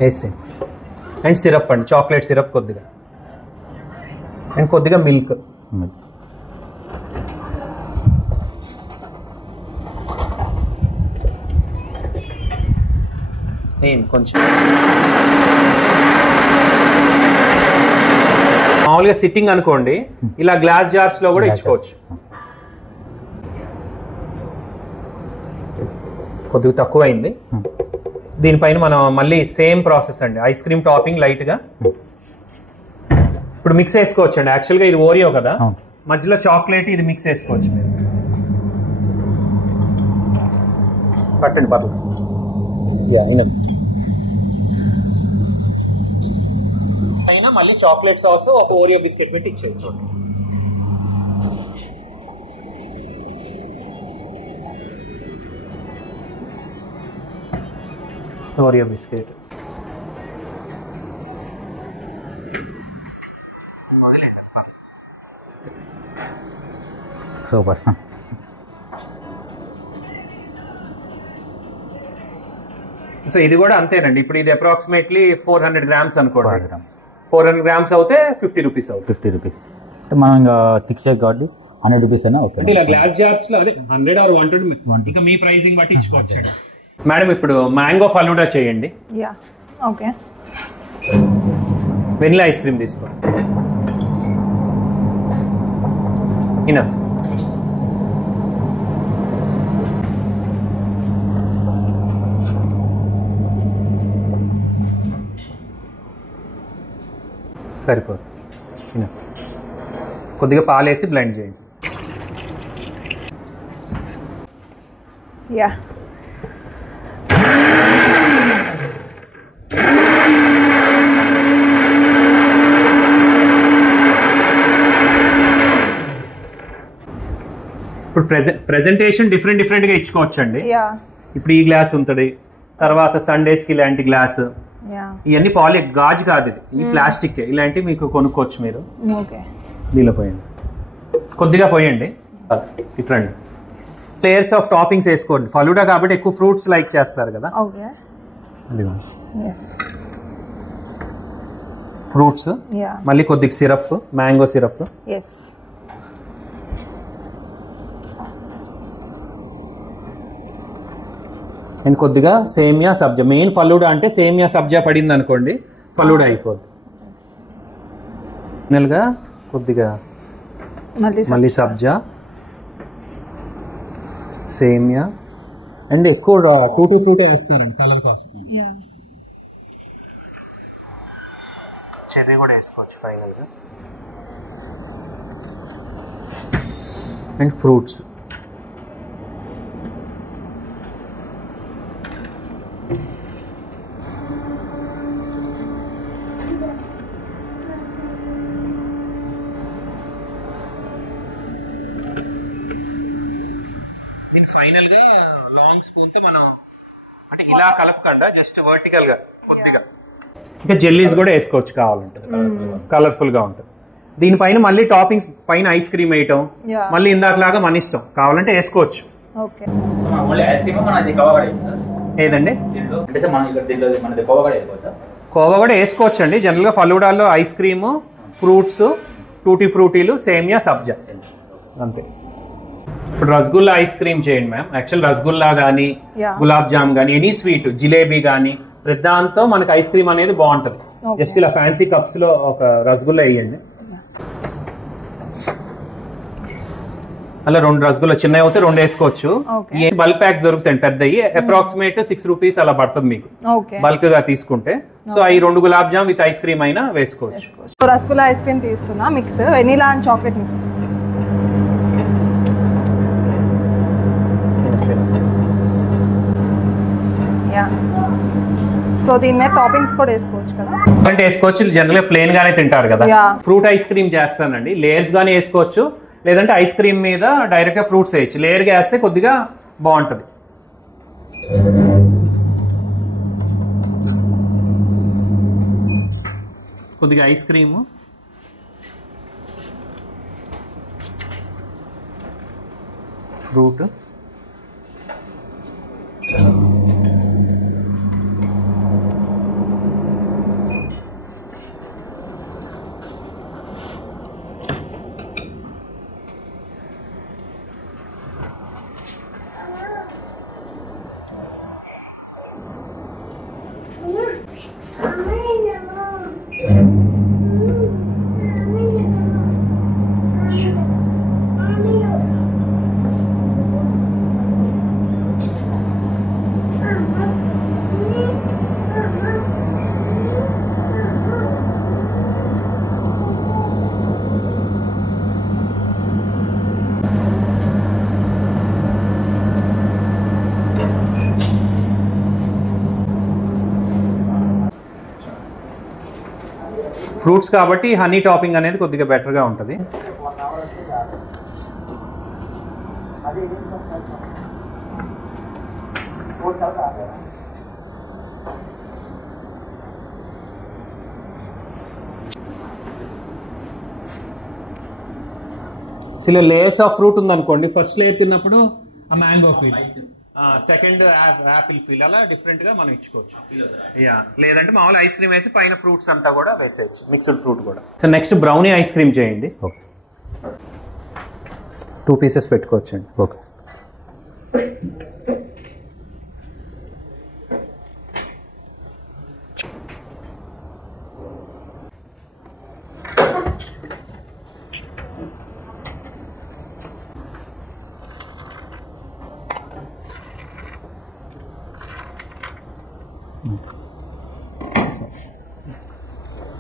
వేసేయండి. అండ్ సిరప్ అండి, చాక్లెట్ సిరప్ కొద్దిగా, అండ్ కొద్దిగా మిల్క్. కొంచెం మామూలుగా సిట్టింగ్ అనుకోండి, ఇలా గ్లాస్ జార్స్ లో కూడా ఇచ్చుకోవచ్చు. కొద్దిగా తక్కువైంది. దీనిపైన మనం మళ్ళీ సేమ్ ప్రాసెస్ అండి, ఐస్ క్రీమ్ టాపింగ్ లైట్ గా. ఇప్పుడు మిక్స్ వేసుకోవచ్చు అండి. యాక్చువల్గా ఇది ఓరియో కదా, మధ్యలో చాక్లెట్ ఇది మిక్స్ వేసుకోవచ్చు మీరు. పట్టండి పర్లేదు. అయినా మళ్ళీ చాక్లెట్ సాస్ ఒక ఓరియో బిస్కెట్ పెట్టి ఇచ్చేయచ్చు. Oreo biscuit super. సో ఇది కూడా అంతేనండి. ఇప్పుడు ఇది అప్రాక్సిమేట్లీ 400 grams అనుకోండి. 400 grams అవుతే 50 rupees అవుతుంది. 50 rupees అంటే మనం ఇంకా థిక్ షేక్ కాబట్టి 100 rupees అయినా ఓకే. అంటే ఇలా గ్లాస్ జార్స్ లో అదే 100 or 120 ఇక మీ ప్రైసింగ్ బట్టి ఇచ్చుకోవచ్చు. మేడం ఇప్పుడు మ్యాంగో ఫలూడా చేయండి. Yeah okay. Vanilla ice cream తీసుకోండి. ఇనఫ్. సరిపోదు. ఇనఫ్. కొద్దిగా పాలేసి బ్లెండ్ చేయండి. యా ఇప్పుడు ప్రెజెంటేషన్ డిఫరెంట్ గా ఇచ్చుకోవచ్చండి. యా ఇప్పుడు ఈ గ్లాస్ ఉంటుంది, తర్వాత సండేస్ కి ఇలాంటి గ్లాస్, యా ఇవన్నీ గాజు కాదు, ఇది ఈ ప్లాస్టిక్ ఇలాంటివి మీకు కొనుక్కోవచ్చు మీరు. ఓకే. దీనిలో పోయండి, కొద్దిగా పోయండి, ఇట్రండి. లేయర్స్ ఆఫ్ టాపింగ్స్ వేసుకోండి. ఫలూడా కాబట్టి ఎక్కువ ఫ్రూట్స్ లైక్ చేస్తారు కదా. ఓకే. ఫ్రూట్స్, మళ్ళీ కొద్దిగా syrup, mango syrup. Yes. And కొద్దిగా సేమియా సబ్జా. మెయిన్ ఫలూడా అంటే సేమియా సబ్జా పడింది అనుకోండి, ఫలూడా అయిపోద్ది. ఫైనల్గా కొద్దిగా మళ్ళీ సబ్జా, సేమియా, అండ్ ఎక్కువ టూటీ ఫ్రూటే వేస్తున్నారండి కలర్ కోసం. చెర్రీ కూడా వేసుకోవచ్చు ఫైనల్గా. And fruits. దీని ఫైనల్ గా లాంగ్ స్పూన్ తో మనం అంటే ఇలా కలపకుండా జస్ట్ వర్టికల్ గా కొద్దిగా. ఇంకా జెల్లీస్ కూడా వేసుకోవచ్చు కావాలంటే, కలర్ఫుల్ గా ఉంటుంది. దీనిపైన మళ్ళీ టాపింగ్స్ పైన ఐస్ క్రీమ్ వేయటం, మళ్ళీ ఇందాకలాగా మన ఇష్టం, కావాలంటే వేసుకోవచ్చు. ఏదండి కోవా కూడా వేసుకోవచ్చు అండి. జనరల్ గా ఫలూడాల్లో ఐస్ క్రీమ్, ఫ్రూట్స్, టూటీ ఫ్రూటీలు, సేమియా, సబ్జా అంతే. ఇప్పుడు రసగుల్లా ఐస్ క్రీమ్ చేయండి మ్యామ్. యాక్చువల్ రసగుల్లా కానీ, గులాబ్ జామ్ కానీ, ఎనీ స్వీట్, జిలేబీ కానీ, దాంతో మనకి ఐస్ క్రీమ్ అనేది బాగుంటది. జస్ట్ ఇలా ఫ్యాన్సీ కప్స్ లో ఒక రసగుల్లా వేయండి. అలా 2 రసగుల్లా చిన్నవి అవుతే 2 వేసుకోవచ్చు. బల్క్ ప్యాక్స్ దొరుకుతాయి పెద్దవి, అప్రాక్సిమేట్ 6 rupees అలా పడుతుంది మీకు బల్క్ గా తీసుకుంటే. సో ఈ 2 gulab jam with ice cream అయినా వేసుకోవచ్చు. రసగుల్లా ఐస్ క్రీమ్ తీస్తున్నా, mix vanilla and chocolate mix. So దీని మీద టాపింగ్స్ కూడా వేసుకోవచ్చు కదా. అంటే వేసుకోవచ్చు, జనరల్ గా ప్లేన్ గానే తింటారు కదా. ఫ్రూట్ ఐస్ క్రీమ్ చేస్తానండి, లేయర్స్ గానే వేసుకోవచ్చు, లేదంటే ఐస్ క్రీమ్ మీద డైరెక్ట్ గా ఫ్రూట్స్ వేయచ్చు. లేయర్ గా వేస్తే కొద్దిగా బాగుంటది. కొద్దిగా ఐస్ క్రీము, ఫ్రూట్, ఫ్రూట్స్ కాబట్టి హనీ టాపింగ్ అనేది కొద్దిగా బెటర్గా ఉంటుంది. ఇలా లేయర్స్ ఆఫ్ ఫ్రూట్ ఉందనుకోండి, ఫస్ట్ లేయర్ తిన్నప్పుడు ఆ mango feel, second Apple feel, అలా డిఫరెంట్ గా మనం ఇచ్చుకోవచ్చు. యా, లేదంటే మామూలు ఐస్ క్రీమ్ వేసి పైన ఫ్రూట్స్ అంతా కూడా వేసేయచ్చు, మిక్స్డ్ ఫ్రూట్ కూడా. So next brownie ice cream చేయండి. 2 పీసెస్ పెట్టుకోవచ్చండి. Okay.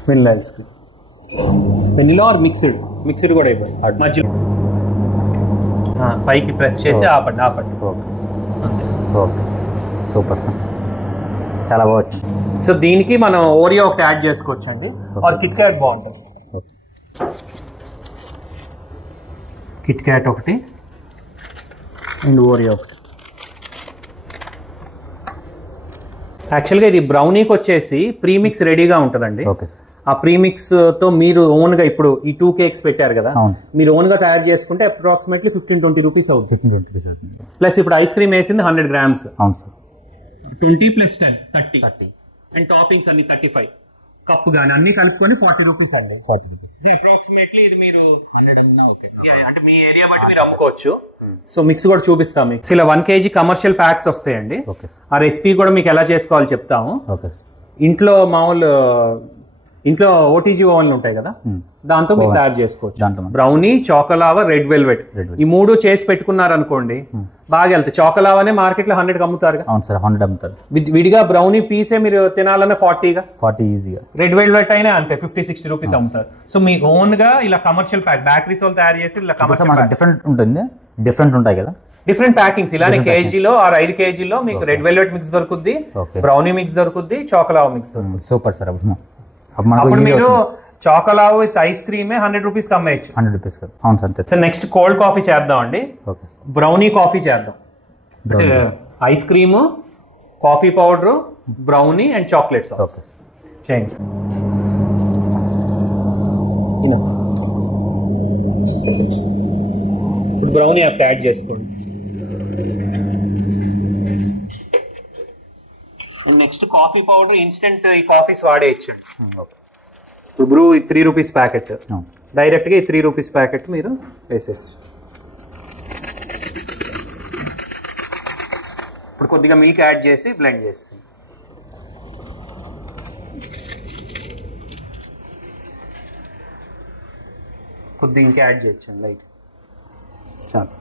Vanilla ice cream, vanilla or mixed కూడా అయిపోయింది. మధ్యలో పైకి ప్రెస్ చేసి ఆపండి. ఓకే, సూపర్, చాలా బాగా వచ్చింది. సో దీనికి మనం ఓరియో ఒకటి యాడ్ చేసుకోవచ్చు అండి, ఆర్ కిట్ క్యాట్ బాగుంటుంది. కిట్ క్యాట్ ఒకటి అండ్ ఓరియో ఒకటి. యాక్చువల్గా ఇది బ్రౌనీకి వచ్చేసి ప్రీమిక్స్ రెడీగా ఉంటుందండి. ఓకే. ఆ ప్రీమిక్స్ తో మీరు ఓన్ గా ఇప్పుడు ఈ 2 కేక్స్ పెట్టారు కదా, మీరు ఓన్ గా తయారు చేసుకుంటే అప్రాక్సిమేట్లీ 15-20 రూపీస్ అవుతుంది. ప్లస్ ఇప్పుడు ఐస్ క్రీమ్ వేసింది 100 grams. 20 + 10 30 అండ్ టాపింగ్స్ అన్ని 35. కప్పు కానీ అన్ని కలుపుకొని 40 రూపీస్ అండి. అప్రాక్సిమేట్లీ ఇది మీరు 100 అన్నా ఓకే, అంటే మీ ఏరియా బట్టి మీరు అమ్ముకోవచ్చు. సో మిక్స్ కూడా చూపిస్తాం మీకు. ఇలా 1 kg కమర్షియల్ ప్యాక్స్ వస్తాయండి. ఆ రెసిపీ కూడా మీకు ఎలా చేసుకోవాలో చెప్తాము. ఇంట్లో మామూలు ఇంట్లో ఓటీజీ ఓవెన్లు ఉంటాయి కదా, దాంతో మీరు తయారు చేసుకోవచ్చు. బ్రౌనీ, చాకోలావా, రెడ్ వెల్వెట్ ఈ 3 చేసి పెట్టుకున్నారు అనుకోండి, బాగా వెళ్తాయి. చాకోలావానే మార్కెట్ లో 100 అమ్ముతారు. అవును సార్, 100 అమ్ముతారు. విడిగా బ్రౌనీ పీసే మీరు తినాలన్నా 40 ఈజీగా. రెడ్ వెల్వెట్ అయినా అంతే 50-60 రూపీస్ అమ్ముతారు. సో మీ ఓన్ గా ఇలా కమర్షియల్ ప్యాక్ బేకరీస్ వాళ్ళు తయారు చేసి ఇలా కమర్షియల్ డిఫరెంట్ ఉంటుంది, డిఫరెంట్ ఉంటాయి కదా, డిఫరెంట్ ప్యాకింగ్స్. ఇలానే కేజీలో 5 kgలో మీకు రెడ్ వెల్వెట్ మిక్స్ దొరుకుద్ది, బ్రౌనీ మిక్స్ దొరుకుద్ది, చాకోలావా మిక్స్ దొరుకుతుంది. Super sir. అప్పుడు మీరు చాకోలావా విత్ ఐస్ క్రీమే 100 రూపీస్ అమ్మేయచ్చు. 100 రూపీస్. అవును sir. So next cold coffee చేద్దాం అండి. బ్రౌనీ కాఫీ చేద్దాం. Ice cream, coffee powder, brownie and chocolate sauce చేయండి. ఇప్పుడు బ్రౌనీ యాడ్ చేసుకోండి. నెక్స్ట్ కాఫీ పౌడర్, ఇన్స్టెంట్ ఈ కాఫీస్ వాడేయచ్చండి. ఇప్పుడు 3 రూపీస్ ప్యాకెట్, డైరెక్ట్ గా 3 రూపీస్ ప్యాకెట్ మీరు వేసేసి ఇప్పుడు కొద్దిగా మిల్క్ యాడ్ చేసి బ్లెండ్ చేసి కొద్దిగా ఇంకా యాడ్ చేయొచ్చండి లైట్. చాలు.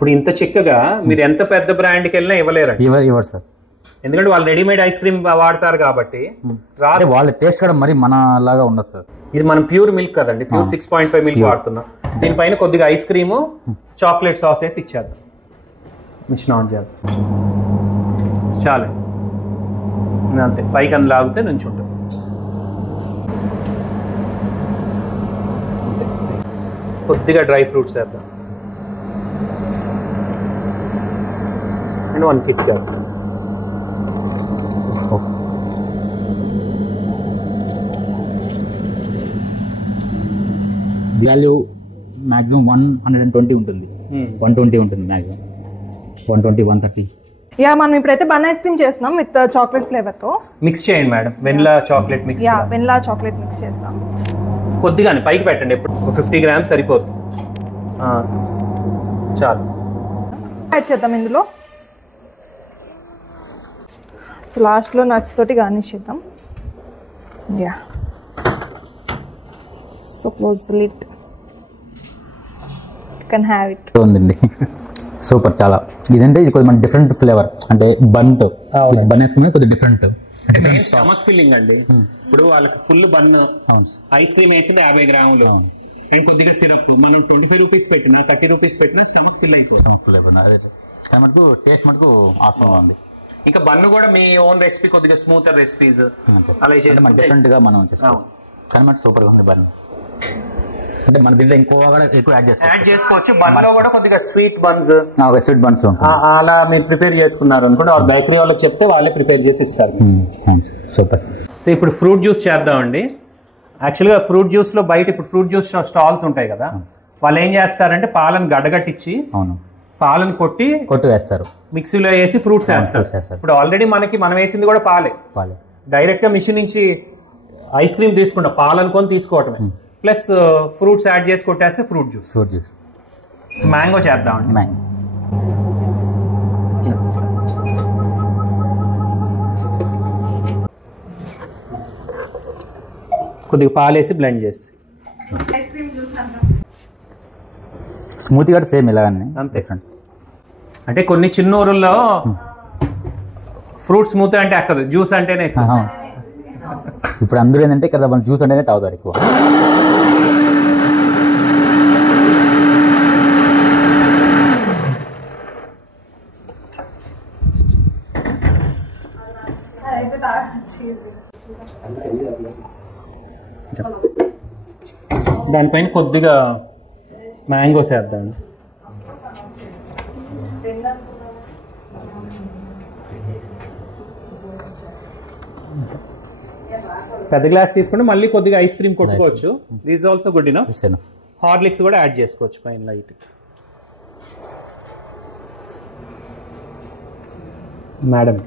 ఇప్పుడు ఇంత చిక్కగా మీరు ఎంత పెద్ద బ్రాండ్కి వెళ్ళినా ఇవ్వలేరండి. ఇవ్వరు సార్, ఎందుకంటే వాళ్ళు రెడీమేడ్ ఐస్ క్రీమ్ వాడతారు కాబట్టి రాదు. వాళ్ళ టేస్ట్ కూడా మరి మన లాగా ఉండదు సార్. ఇది మనం ప్యూర్ మిల్క్ కదండి, ప్యూర్ 6.5 మిల్క్ వాడుతున్నాం. దీనిపైన కొద్దిగా ఐస్ క్రీము, చాక్లెట్ సాస్ వేసి ఇచ్చేద్దాం. మిషన్ ఆన్ చేద్దాం. చాలు అంతే. పైకి అని లాగితే నుంచి ఉంటుంది. కొద్దిగా డ్రై ఫ్రూట్స్ వేద్దాం and 1 Kit Kat. Value maximum 120 ఉంటుంది, 120 ఉంటుంది మాక్సిమం, 120, 130. యా, మనం ఇప్పుడైతే బన్ ఐస్ క్రీమ్ చేస్తున్నాం విత్ చాక్లెట్ ఫ్లేవర్ తో. మిక్స్ చేయండి madam. Vanilla chocolate mix. Yeah, vanilla chocolate mix చేస్తాం. కొద్దిగానే పైకి పెట్టండి. ఎప్పుడు 50 grams సరిపోతుంది. చాలు. యాడ్ చేద్దాం ఇందులో. సో లాస్ట్లో నట్స్ తోటి గార్నిష్ చేద్దాం. Yeah, so close the lid. You can have it. ఉందండి, సూపర్. చాలా ఇదంటే ఇది కొంచెం డిఫరెంట్ ఫ్లేవర్, అంటే బన్తో బన్ ఐస్ క్రీమ్ కొద్దిగా డిఫరెంట్ స్టమక్ ఫిల్లింగ్ అండి. ఇప్పుడు వాళ్ళకి ఫుల్ బన్, ఐస్ క్రీమ్ వేసింది 50 గ్రాములు, అండ్ కొద్దిగా సిరప్. మనం 25 రూపీస్ పెట్టినా 30 రూపీస్ పెట్టినా స్టమక్ ఫిల్ అయిపోతుంది. మటుకు టేస్ట్ మటుకు అవసరం ఉంది. ఇంకా బన్ను కూడా మీ ఓన్ రెసిపీ, కొద్దిగా స్మూతర్ రెసిపీస్ అలా డిఫరెంట్ గా మనం చేస్తాం. కానీ మనకు సూపర్ గా ఉంది బన్. అంటే మన దీంట్లో ఎక్కువ యాడ్ చేసుకోవచ్చు. బన్ లో కూడా కొద్దిగా స్వీట్ బన్స్ అలా మీరు ప్రిపేర్ చేసుకున్నారు అనుకోండి, బేకరీ వాళ్ళకి చెప్తే వాళ్ళే ప్రిపేర్ చేసి ఇస్తారు. సూపర్. సో ఇప్పుడు ఫ్రూట్ జ్యూస్ చేద్దామండి. యాక్చువల్గా ఫ్రూట్ జ్యూస్ లో బయట ఇప్పుడు ఫ్రూట్ జ్యూస్ స్టాల్స్ ఉంటాయి కదా, వాళ్ళు ఏం చేస్తారంటే పాలను గడ్డగట్టించి పాలను కొట్టి వేస్తారు, మిక్సీలో వేసి ఫ్రూట్స్ వేస్తారు. ఇప్పుడు ఆల్రెడీ మనం వేసింది కూడా పాలే. డైరెక్ట్ గా మిషన్ నుంచి ఐస్ క్రీమ్ తీసుకుంటాం, పాలను కొని తీసుకోవటమే, ప్లస్ ఫ్రూట్స్ యాడ్ చేసి కొట్టేస్తే ఫ్రూట్ జ్యూస్. మ్యాంగో చేద్దామండి. కొద్దిగా పాలేసి బ్లెండ్ చేసి స్మూతీ కూడా సేమ్ ఇలాగనే అంతే. అంటే కొన్ని చిన్న ఊరుల్లో ఫ్రూట్ స్మూత్ అంటే అక్కదు, జ్యూస్ అంటేనే ఎక్కువ. ఇప్పుడు అందరూ ఏంటంటే ఇక్కడ మన జ్యూస్ అంటేనే తాగుతారు ఎక్కువ. దానిపైన కొద్దిగా మ్యాంగోస్ వేద్దాం. పెద్ద గ్లాస్ తీసుకుంటే మళ్ళీ కొద్దిగా ఐస్ క్రీమ్ కొట్టుకోవచ్చు. This also good enough. Horlicks కూడా యాడ్ చేసుకోవచ్చు పైన లైట్. మేడం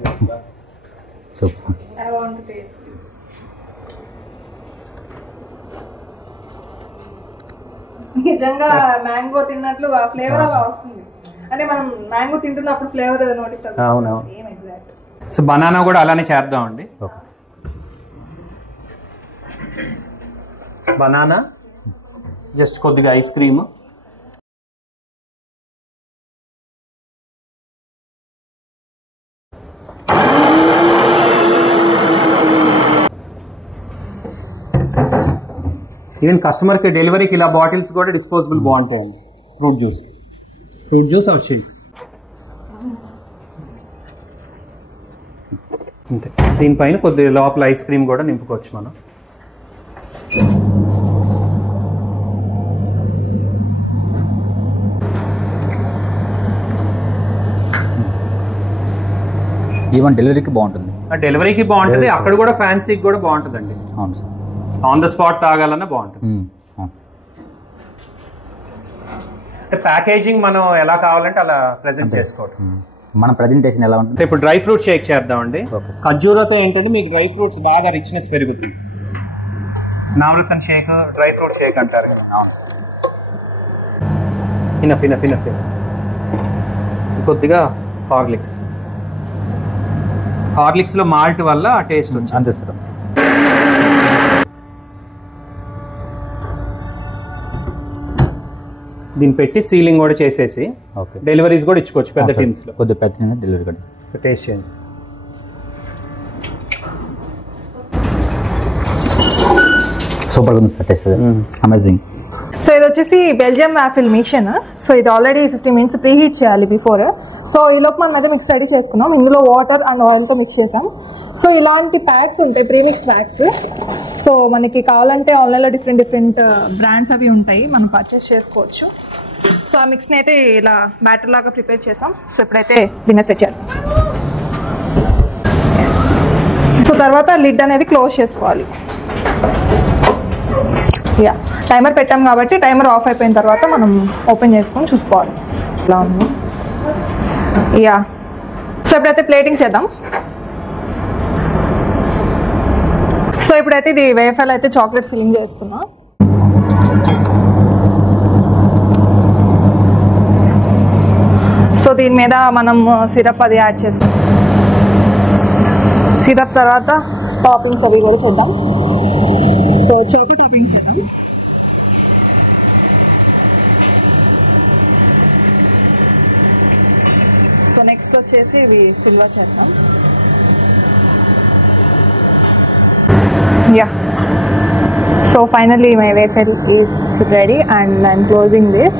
నిజంగా మ్యాంగో తిన్నట్లు ఫ్లేవర్ అలా వస్తుంది. అంటే మనం మ్యాంగో తింటున్నప్పుడు ఫ్లేవర్ నోటీస్. అవునవును. సో బనానా కూడా అలానే చేద్దామండి. బనానా జస్ట్ కొద్దిగా ఐస్ క్రీమ్, ఈవెన్ కస్టమర్కి డెలివరీకి ఇలా బాటిల్స్ కూడా డిస్పోజబుల్ బాగుంటాయండి. ఫ్రూట్ జ్యూస్ ఆర్ షేక్స్ అంతే. దీనిపైన కొద్దిగా లోపల ఐస్ క్రీమ్ కూడా నింపుకోవచ్చు మనం. ఈవెన్ డెలివరీకి బాగుంటుంది. అక్కడ కూడా ఫ్యాన్సీకి కూడా బాగుంటుందండి. అవును సార్. ఆన్ ద స్పాట్ తాగాలన్నా బాగుంటుంది. ప్యాకేజింగ్ మనం ఎలా కావాలంటే అలా ప్రెజెంట్ చేసుకోవడం. మన ప్రెజెంటేషన్ ఎలా ఉంటుంది. ఇప్పుడు డ్రై ఫ్రూట్ షేక్ చేద్దామండి. ఖర్జూరతో ఏంటంటే మీకు డ్రై ఫ్రూట్స్ బాగా రిచ్నెస్ పెరుగుతుంది. నవరత్న షేక్, డ్రై ఫ్రూట్ షేక్ అంటారు. ఇనఫ్. కొద్దిగా హార్లిక్స్ లో మాల్ట్ వల్ల ఆ టేస్ట్ వచ్చింది. అంతే సార్. దీన్ని పెట్టి సీలింగ్ కూడా చేసేసి డెలివరీస్ కూడా ఇచ్చుకోవచ్చు పెద్ద టిన్స్ లో. కొద్దిగా పెద్ద డెలివరీ కూడా. సో టేస్ట్ చేయండి. సూపర్ ఉంది సార్, టేస్ట్ అమేజింగ్. సో ఇది వచ్చేసి బెల్జియం వాఫిల్ మిషన్. సో ఇది ఆల్రెడీ 50 minutes ప్రీ హీట్ చేయాలి బిఫోర్. సో ఈలోపు మనం అయితే మిక్స్ రెడీ చేసుకున్నాం. ఇందులో వాటర్ అండ్ ఆయిల్తో మిక్స్ చేసాం. సో ఇలాంటి ప్యాక్స్ ఉంటాయి, ప్రీమిక్స్ ప్యాక్స్. సో మనకి కావాలంటే ఆన్లైన్లో డిఫరెంట్ బ్రాండ్స్ అవి ఉంటాయి, మనం పర్చేస్ చేసుకోవచ్చు. సో ఆ మిక్స్ని అయితే ఇలా బ్యాటర్ లాగా ప్రిపేర్ చేసాం. సో ఇప్పుడైతే డిన్నర్ తెచ్చారు. సో తర్వాత లిడ్ అనేది క్లోజ్ చేసుకోవాలి. యా, టైమర్ పెట్టాం కాబట్టి టైమర్ ఆఫ్ అయిపోయిన తర్వాత మనం ఓపెన్ చేసుకొని చూసుకోవాలి ఇలా ఉంది. యా, సో ఇప్పుడైతే ప్లేటింగ్ చేద్దాం. సో ఇప్పుడైతే ఇది వేఫల్ అయితే చాక్లెట్ ఫిల్లింగ్ చేస్తున్నా. సో దీని మీద మనం సిరప్ అది యాడ్ చేస్తాం. సిరప్ తర్వాత టాపింగ్స్ అవి కూడా చేద్దాం. సో చోకో టాపింగ్ చేద్దాం. సో నెక్స్ట్ వచ్చేసి ఇవి సిల్వర్ చేద్దాం. Yeah. So finally my wafer is ready and I'm closing this.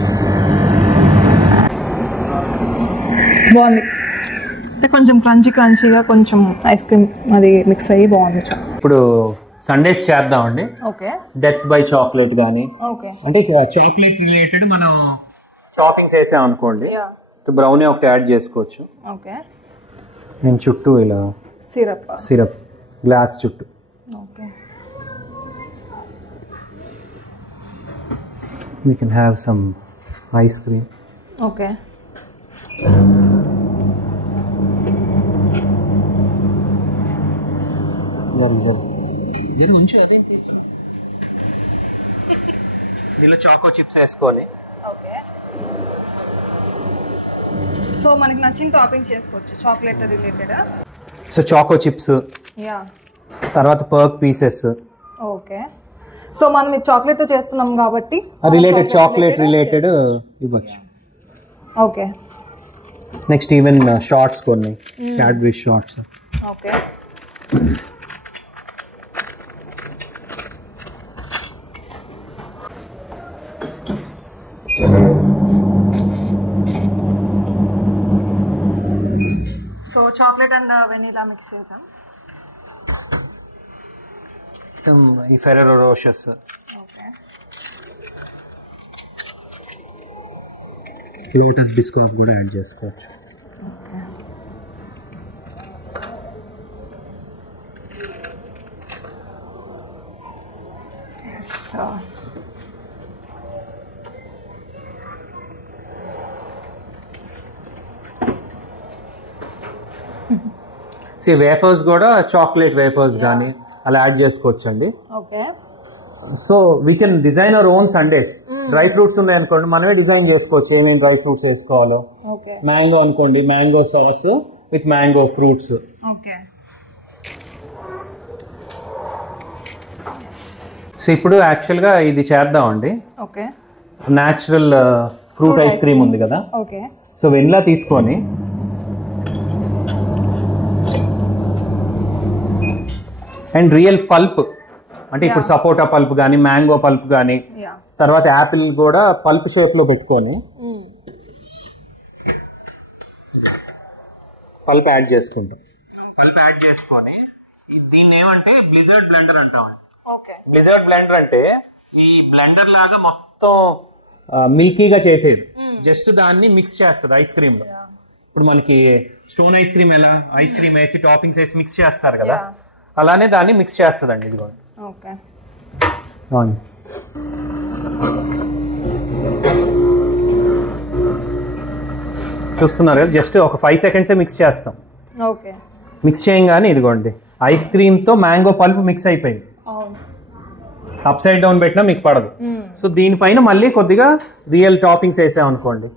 బాగుంది, కొంచెం క్రంచీగా కొంచెం ఐస్ క్రీమ్ అది మిక్స్ అయ్యి బాగుంది. ఇప్పుడు సండేస్ చేద్దామండి. ఓకే, డెత్ బై చాక్లెట్ కానీ, ఓకే, అంటే చాక్లెట్ రిలేటెడ్ మనం టాపింగ్స్ వేసాం అనుకోండి, బ్రౌనీ ఒకటి యాడ్ చేసుకోవచ్చు. ఓకే, నేను చుట్టూ ఇలా సిరప్ గ్లాస్ చుట్టూ. Okay, we can have some ice cream. Okay. దీని నుంచి అదేం తీస్తాం, దీనిలో చాకో చిప్స్ వేసుకొని. ఓకే, సో మనకి నచ్చిన టాపింగ్ చేసుకోవచ్చు chocolate related. So choco chips, yeah, తర్వాత పర్క్ పీసెస్. ఓకే, సో మనం ఇది చాక్లెట్ తో చేస్తున్నాం కాబట్టి రిలేటెడ్ చాక్లెట్ రిలేటెడ్ ఇవ్వచ్చు. ఓకే, నెక్స్ట్ ఈవెన్ షార్ట్స్ కొన్ని Cadbury shots. Okay, so chocolate and vanilla mix చేద్దాం. ఈ ఫెరెరో రోషెస్, లోటస్ బిస్కాఫ్ కూడా యాడ్ చేసుకోవచ్చు. వేఫర్స్ కూడా చాక్లెట్ వేఫర్స్ కానీ అలా యాడ్ చేసుకోవచ్చు అండి. Okay, so we can design our own Sundays. Dry fruits ఉన్నాయి అనుకోండి, మనమే డిజైన్ చేసుకోవచ్చు ఏమేమి డ్రై ఫ్రూట్స్ వేసుకోవాలో. మ్యాంగో అనుకోండి, mango sauce with mango fruits. So ఇప్పుడు యాక్చువల్గా ఇది చేద్దామండి. Okay, natural fruit ice cream ఉంది కదా. ఓకే, సో వెనిలా తీసుకొని అండ్ రియల్ పల్ప్, అంటే ఇప్పుడు సపోటా పల్ప్ కానీ, మ్యాంగో పల్ప్ కానీ, తర్వాత యాపిల్ కూడా పల్ప్ షేప్ లో పెట్టుకొని పల్ప్ యాడ్ చేసుకుంటాం. పల్ప్ యాడ్ చేసుకొని దీన్ని ఏమంటే బ్లిజర్డ్ బ్లెండర్ అంటాం. బ్లిజర్డ్ బ్లెండర్ అంటే ఈ బ్లెండర్ లాగా మొత్తం మిల్కీగా చేసేది, జస్ట్ దాన్ని మిక్స్ చేస్తుంది ఐస్ క్రీమ్ లో. ఇప్పుడు మనకి స్టోన్ ఐస్ క్రీమ్ ఎలా ఐస్ క్రీమ్ వేసి టాపింగ్స్ వేసి మిక్స్ చేస్తారు కదా, అలానే దాన్ని మిక్స్ చేస్తుందండి ఇది కూడా. చూస్తున్నారు కదా, జస్ట్ ఒక 5 seconds మిక్స్ చేస్తాం. మిక్స్ చేయగానే ఇదిగోండి ఐస్ క్రీమ్ తో మ్యాంగో పల్ప్ మిక్స్ అయిపోయింది. అప్ సైడ్ డౌన్ పెట్టినా మీకు పడదు. సో దీనిపైన మళ్ళీ కొద్దిగా రియల్ టాపింగ్స్ వేసాం అనుకోండి.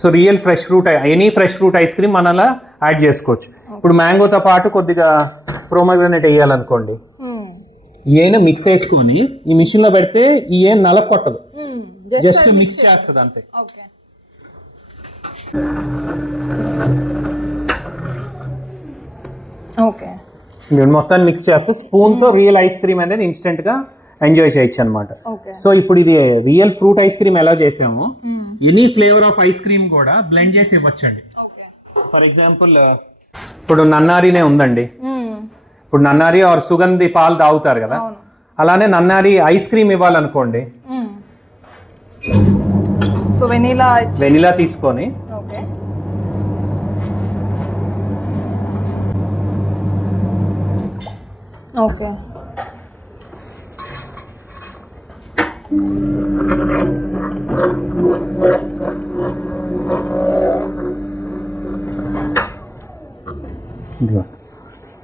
So real fresh fruit, any fresh fruit ice cream మనం అలా యాడ్ చేసుకోవచ్చు. ఇప్పుడు మ్యాంగోతో పాటు కొద్దిగా ప్రోమోగ్రానేట్ వేయాలనుకోండి, ఏమైనా మిక్స్ వేసుకొని ఈ మిషన్ లో పెడితే ఈ ఏం నలక కొట్టదు, జస్ట్ మిక్స్ చేస్తుంది అంతే. మొత్తాన్ని మిక్స్ చేస్తే స్పూన్ తో రియల్ ఐస్ క్రీమ్ అనేది ఇన్స్టెంట్ గా ఎంజాయ్ చేయొచ్చు అనమాట. సో ఇప్పుడు ఇది రియల్ ఫ్రూట్ ఐస్ క్రీమ్ ఎలా చేసాము, any flavour of ice cream కూడా బ్లెండ్ చేసి ఇవ్వచ్చండి. ఫర్ ఎగ్జాంపుల్ ఇప్పుడు నన్నారీనే ఉందండి, ఇప్పుడు నన్నారి ఆర్ సుగంధి పాలు తాగుతారు కదా, అలానే నన్నారి ఐస్ క్రీమ్ ఇవ్వాలనుకోండి, వెనిలా తీసుకొని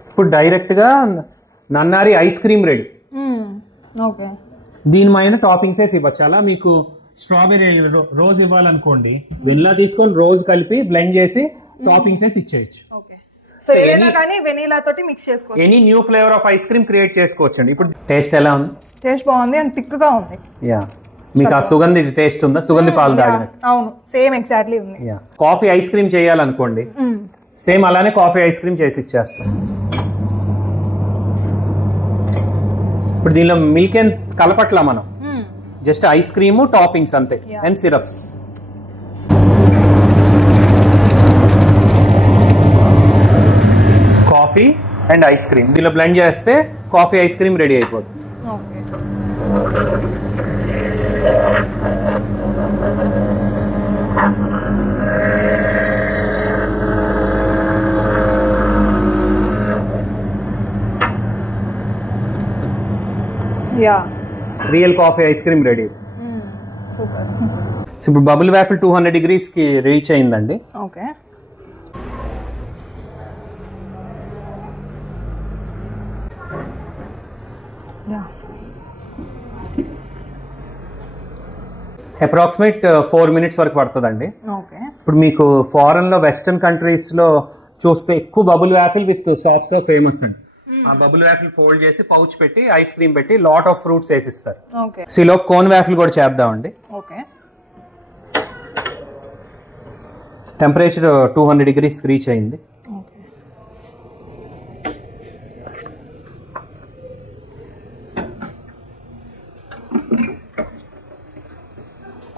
ఇప్పుడు డైరెక్ట్ గా నన్నారి ఐస్ క్రీమ్ రెడీ. దీనిపైన టాపింగ్స్ వేసి ఇవ్వచ్చు. అలా మీకు స్ట్రాబెరీ రోజ్ ఇవ్వాలనుకోండి, వెనిలా తీసుకొని రోజ్ కలిపి బ్లెండ్ చేసి టాపింగ్స్ వేసి ఇచ్చేయచ్చు. Any new flavour of ice cream create చేసుకోవచ్చు అండి. ఇప్పుడు టేస్ట్ ఎలా ఉంది? టేస్ట్ బాగుంది అండ్ థిక్ గా ఉంది. మీకు ఆ సుగంధి టేస్ట్ ఉందా? సుగంధి పాలు తాగినట్టు. అవును, సేమ్ ఎగ్జాక్ట్లీ ఉంది. కాఫీ ఐస్ క్రీమ్ చేయాలనుకోండి, సేమ్ అలానే కాఫీ ఐస్ క్రీమ్ చేసి ఇచ్చేస్తాం. ఇప్పుడు దీనిలో మిల్క్ ఏం కలపట్లా మనం, జస్ట్ ఐస్ క్రీమ్ టాపింగ్స్ అంతే and syrups. Coffee and ice cream దీనిలో బ్లెండ్ చేస్తే కాఫీ ఐస్ క్రీమ్ రెడీ అయిపోతుంది. Real coffee ice cream ready. ఇప్పుడు బబుల్ వాఫిల్ 200 degrees కి రీచ్ అయిందండి. ఓకే. అప్రాక్సిమేట్ 4 minutes వరకు పడుతుందండి. ఓకే. ఇప్పుడు మీకు ఫారెన్ లో వెస్టర్న్ కంట్రీస్ లో చూస్తే ఎక్కువ bubble waffle with soft serve famous అండి. ఆ బబుల్ వాఫిల్ ఫోల్డ్ చేసి పౌచ్ పెట్టి ఐస్ క్రీమ్ పెట్టి లాట్ ఆఫ్ ఫ్రూట్స్ వేసిస్తారు. సో ఇలా కోన్ వాఫిల్ కూడా చేద్దామండి. ఓకే. టెంపరేచర్ 200 degrees రీచ్ అయింది.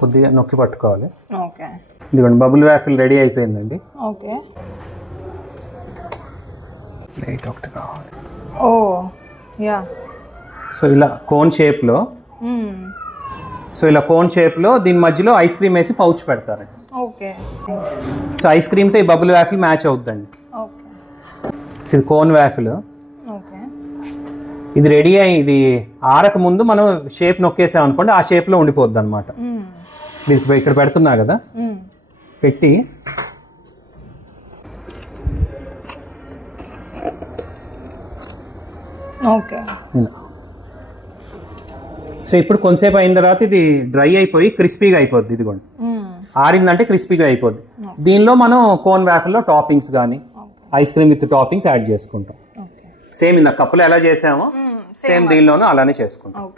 కొద్దిగా నొక్కి పట్టుకోవాలి. ఓకే. ఇదిగోండి బబుల్ వాఫిల్ రెడీ అయిపోయిందండి. ఓకే. లైట్ ఒకటి కావాలి. ఓ యా. సో ఇలా కోన్ షేప్లో, దీని మధ్యలో ఐస్ క్రీమ్ వేసి పౌచ్ పెడతారండి. ఓకే. సో ఐస్ క్రీమ్తో ఈ బబుల్ వాఫిల్ మ్యాచ్ అవుతుందండి. ఓకే. సో ఇది కోన్ వాఫిల్. ఓకే. ఇది రెడీ అయ్యి ఇది ఆరక ముందు మనం షేప్ నొక్కేసాం అనుకోండి, ఆ షేప్లో ఉండిపోద్ది అనమాట. ఇక్కడ పెడుతున్నా కదా, పెట్టి ఓకే. సో ఇప్పుడు కొంతసేపు అయిన తర్వాత ఇది డ్రై అయిపోయి క్రిస్పీగా అయిపోద్ది. ఇదిగోండి ఆరిందంటే క్రిస్పీగా అయిపోద్ది. దీనిలో మనం కోన్ వాఫిల్లో టాపింగ్స్ కానీ ice cream with toppings add చేసుకుంటాం. సేమ్ ఇంత కప్పులో ఎలా చేసామో సేమ్ దీనిలోనూ అలానే చేసుకుంటాం.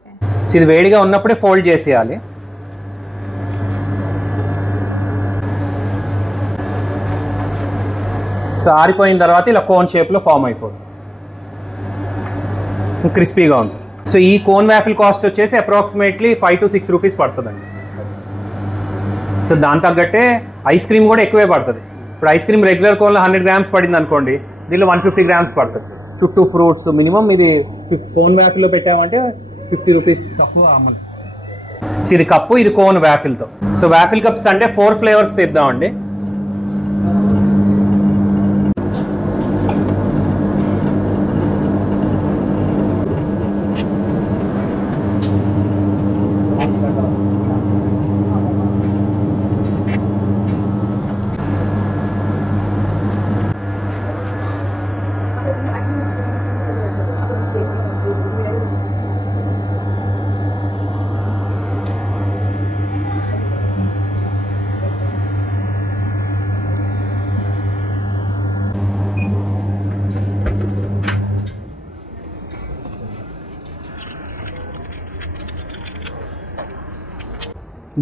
సో ఇది వేడిగా ఉన్నప్పుడే ఫోల్డ్ చేసేయాలి. సో ఆరిపోయిన తర్వాత ఇలా కోన్ షేప్లో ఫామ్ అయిపోతుంది, క్రిస్పీగా ఉంటుంది. సో ఈ కోన్ వాఫిల్ కాస్ట్ వచ్చేసి అప్రాక్సిమేట్లీ 5 to 6 rupees పడుతుందండి. సో దాని తగ్గట్టే ఐస్ క్రీమ్ కూడా ఎక్కువే పడుతుంది. ఇప్పుడు ఐస్ క్రీమ్ రెగ్యులర్ కోన్లో 100 grams పడింది అనుకోండి, దీనిలో 150 grams పడుతుంది. చుట్టూ ఫ్రూట్స్ మినిమం ఇది కోన్ వాఫిల్లో పెట్టామంటే 50 rupees తక్కువ అమ్మలేదు. సో ఇది కప్పు, ఇది కోన్ వాఫిల్తో. సో వాఫిల్ కప్స్ అంటే 4 flavors తెద్దామండి.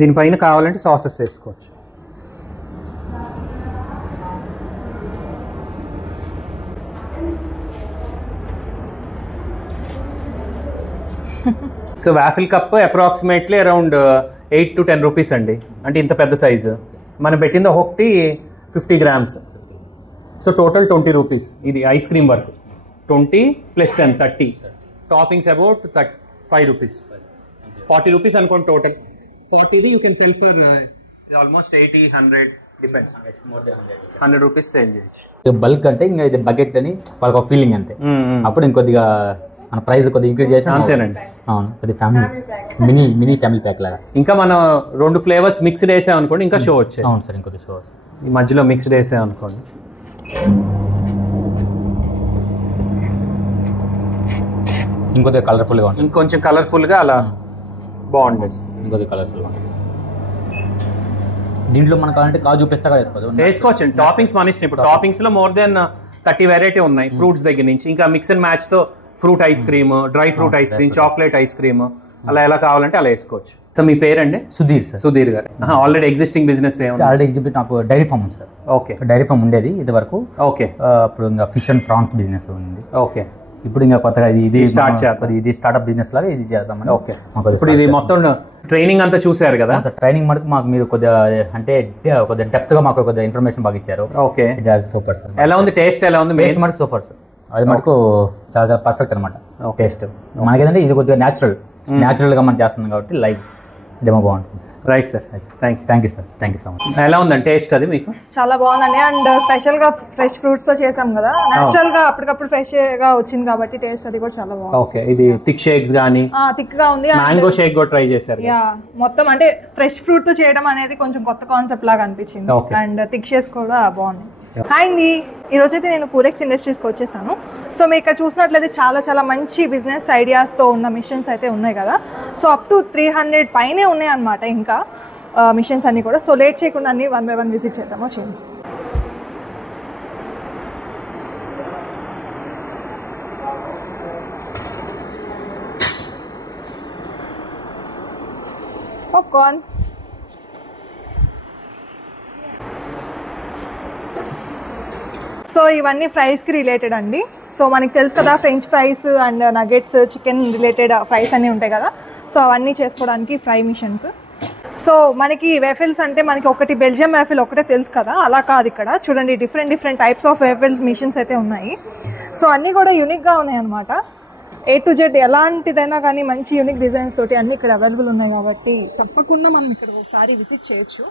దీనిపైన కావాలంటే సాసెస్ వేసుకోవచ్చు. So waffle cup approximately around 8 to 10 rupees అండి. అంటే ఇంత పెద్ద సైజు మనం పెట్టింది ఒకటి 50 grams. So total 20 rupees. ఇది ఐస్ క్రీమ్ వరకు 20 + 10 30. టాపింగ్స్ అబౌట్ 5 rupees, 40 rupees అనుకోండి total. 40 you can sell for almost 80, 100 depends. 100 rupees sale చేయొచ్చు. బల్క్ అంటే ఇంకా ఇది బకెట్ అని వాళ్ళకి ఒక ఫీలింగ్ అంతే. అప్పుడు ఇంకొద్దిగా మన ప్రైస్ కొద్దిగా ఇంక్రీజ్ చేసి అంతేనండి. అవును, కొద్దిగా ఫ్యామిలీ మినీ ఫ్యామిలీ ప్యాక్ లాగా. ఇంకా మనం 2 flavors మిక్స్డ్ వేసాం అనుకోండి, ఇంకా షో వచ్చాయి. అవును సార్, ఇంకొద్ది షో ఈ మధ్యలో మిక్స్డ్ వేసాం అనుకోండి. ఇంకొద్దిగా కలర్ఫుల్గా ఉంటుంది, ఇంకొంచెం కలర్ఫుల్గా అలా బాగుండేది. ఇంకొద్దిగా కలర్ఫుల్గా ఉంటుంది. దీంట్లో మనకు కావాలంటే కాజు పిస్తా వేసుకోవచ్చు. టాపింగ్స్ మన ఇష్టం. ఇప్పుడు టాపింగ్స్ లో మోర్ దెన్ 30 వెరైటీ ఉన్నాయి ఫ్రూట్స్ దగ్గర నుంచి. ఇంకా మిక్స్ అండ్ మ్యాచ్ తో fruit ice cream, dry fruit ice cream, chocolate ice cream అలా ఎలా కావాలంటే అలా వేసుకోవచ్చు. సో మీ పేరండి? సుధీర్ సార్. సుధీర్ గారు. Already existing business already exhibit నాకు డైరీ ఫామ్ ఉంది సార్. ఓకే. డైరీ ఫామ్ ఉండేది ఇది వరకు. ఓకే. అప్పుడు ఇంకా ఫిష్ అండ్ ప్రాన్స్ బిజినెస్ ఉంది. ఓకే. ఇప్పుడు ఇంకా కొత్తగా ఇది స్టార్ట్ చేయాలి. ఇది స్టార్ట్అప్ బిజినెస్ లాగా ఇది చేద్దామని. ఓకే, ఇప్పుడు ఇది మొత్తం ట్రైనింగ్ అంతా చూసారు కదా. ట్రైనింగ్ మటుకు మాకు మీరు కొద్దిగా అంటే కొద్దిగా డెప్త్ గా మాకు కొద్దిగా ఇన్ఫర్మేషన్ బాగా ఇచ్చారు. Okay, super sir. ఎలా ఉంది టేస్ట్? ఎలా ఉంది? టేస్ట్ మటుకు సూపర్ సార్, అది మటుకు చాలా చాలా పర్ఫెక్ట్ అనమాట టేస్ట్. మనకేంటంటే ఇది కొద్దిగా న్యాచురల్ గా మనం చేస్తున్నాం కాబట్టి లైవ్ డెమో బాగుంటుంది. Right sir, thank you sir, thank you so much. ఎలా ఉందండి టేస్ట్ అది మీకు? చాలా బాగుందండి. అండ్ స్పెషల్ గా ఫ్రెష్ ఫ్రూట్స్ తో చేసాం కదా, నేచురల్ గా అప్పటికప్పుడు ఫ్రెష్ గా వచ్చింది కాబట్టి టేస్ట్ అది కూడా చాలా బాగుంది. ఓకే, ఇది థిక్ షేక్స్ గానీ థిక్ గా ఉంది. మ్యాంగో షేక్ కూడా ట్రై చేశారు. మొత్తం అంటే ఫ్రెష్ ఫ్రూట్ తో చేయడం అనేది కొంచెం కొత్త కాన్సెప్ట్ లాగా అనిపించింది. అండ్ థిక్ షేక్స్ కూడా బాగున్నాయి. హాయ్ అండి, ఈ రోజైతే నేను కూలెక్స్ ఇండస్ట్రీస్కి వచ్చేసాను. సో మీరు ఇక్కడ చూసినట్లయితే చాలా చాలా మంచి బిజినెస్ ఐడియాస్తో ఉన్న మిషన్స్ అయితే ఉన్నాయి కదా. సో అప్ టు 300 పైనే ఉన్నాయి అన్నమాట ఇంకా మిషన్స్ అన్నీ కూడా. సో లేట్ చేయకుండా అన్ని 1 by 1 విజిట్ చేద్దామో చేయండి. పాప్కార్న్, సో ఇవన్నీ ఫ్రైస్కి రిలేటెడ్ అండి. సో మనకి తెలుసు కదా French fries and nuggets, chicken related fries అన్నీ ఉంటాయి కదా. సో అవన్నీ చేసుకోవడానికి ఫ్రై మిషన్స్. సో మనకి వేఫెల్స్ అంటే మనకి ఒకటి బెల్జియం వేఫెల్ ఒకటే తెలుసు కదా, అలా కాదు. ఇక్కడ చూడండి different types of waffle machines అయితే ఉన్నాయి. సో అన్నీ కూడా యూనిక్గా ఉన్నాయి అనమాట. A to Z ఎలాంటిదైనా కానీ మంచి యూనిక్ డిజైన్స్ తోటి అన్నీ ఇక్కడ అవైలబుల్ ఉన్నాయి కాబట్టి తప్పకుండా మనం ఇక్కడ ఒకసారి విజిట్ చేయొచ్చు.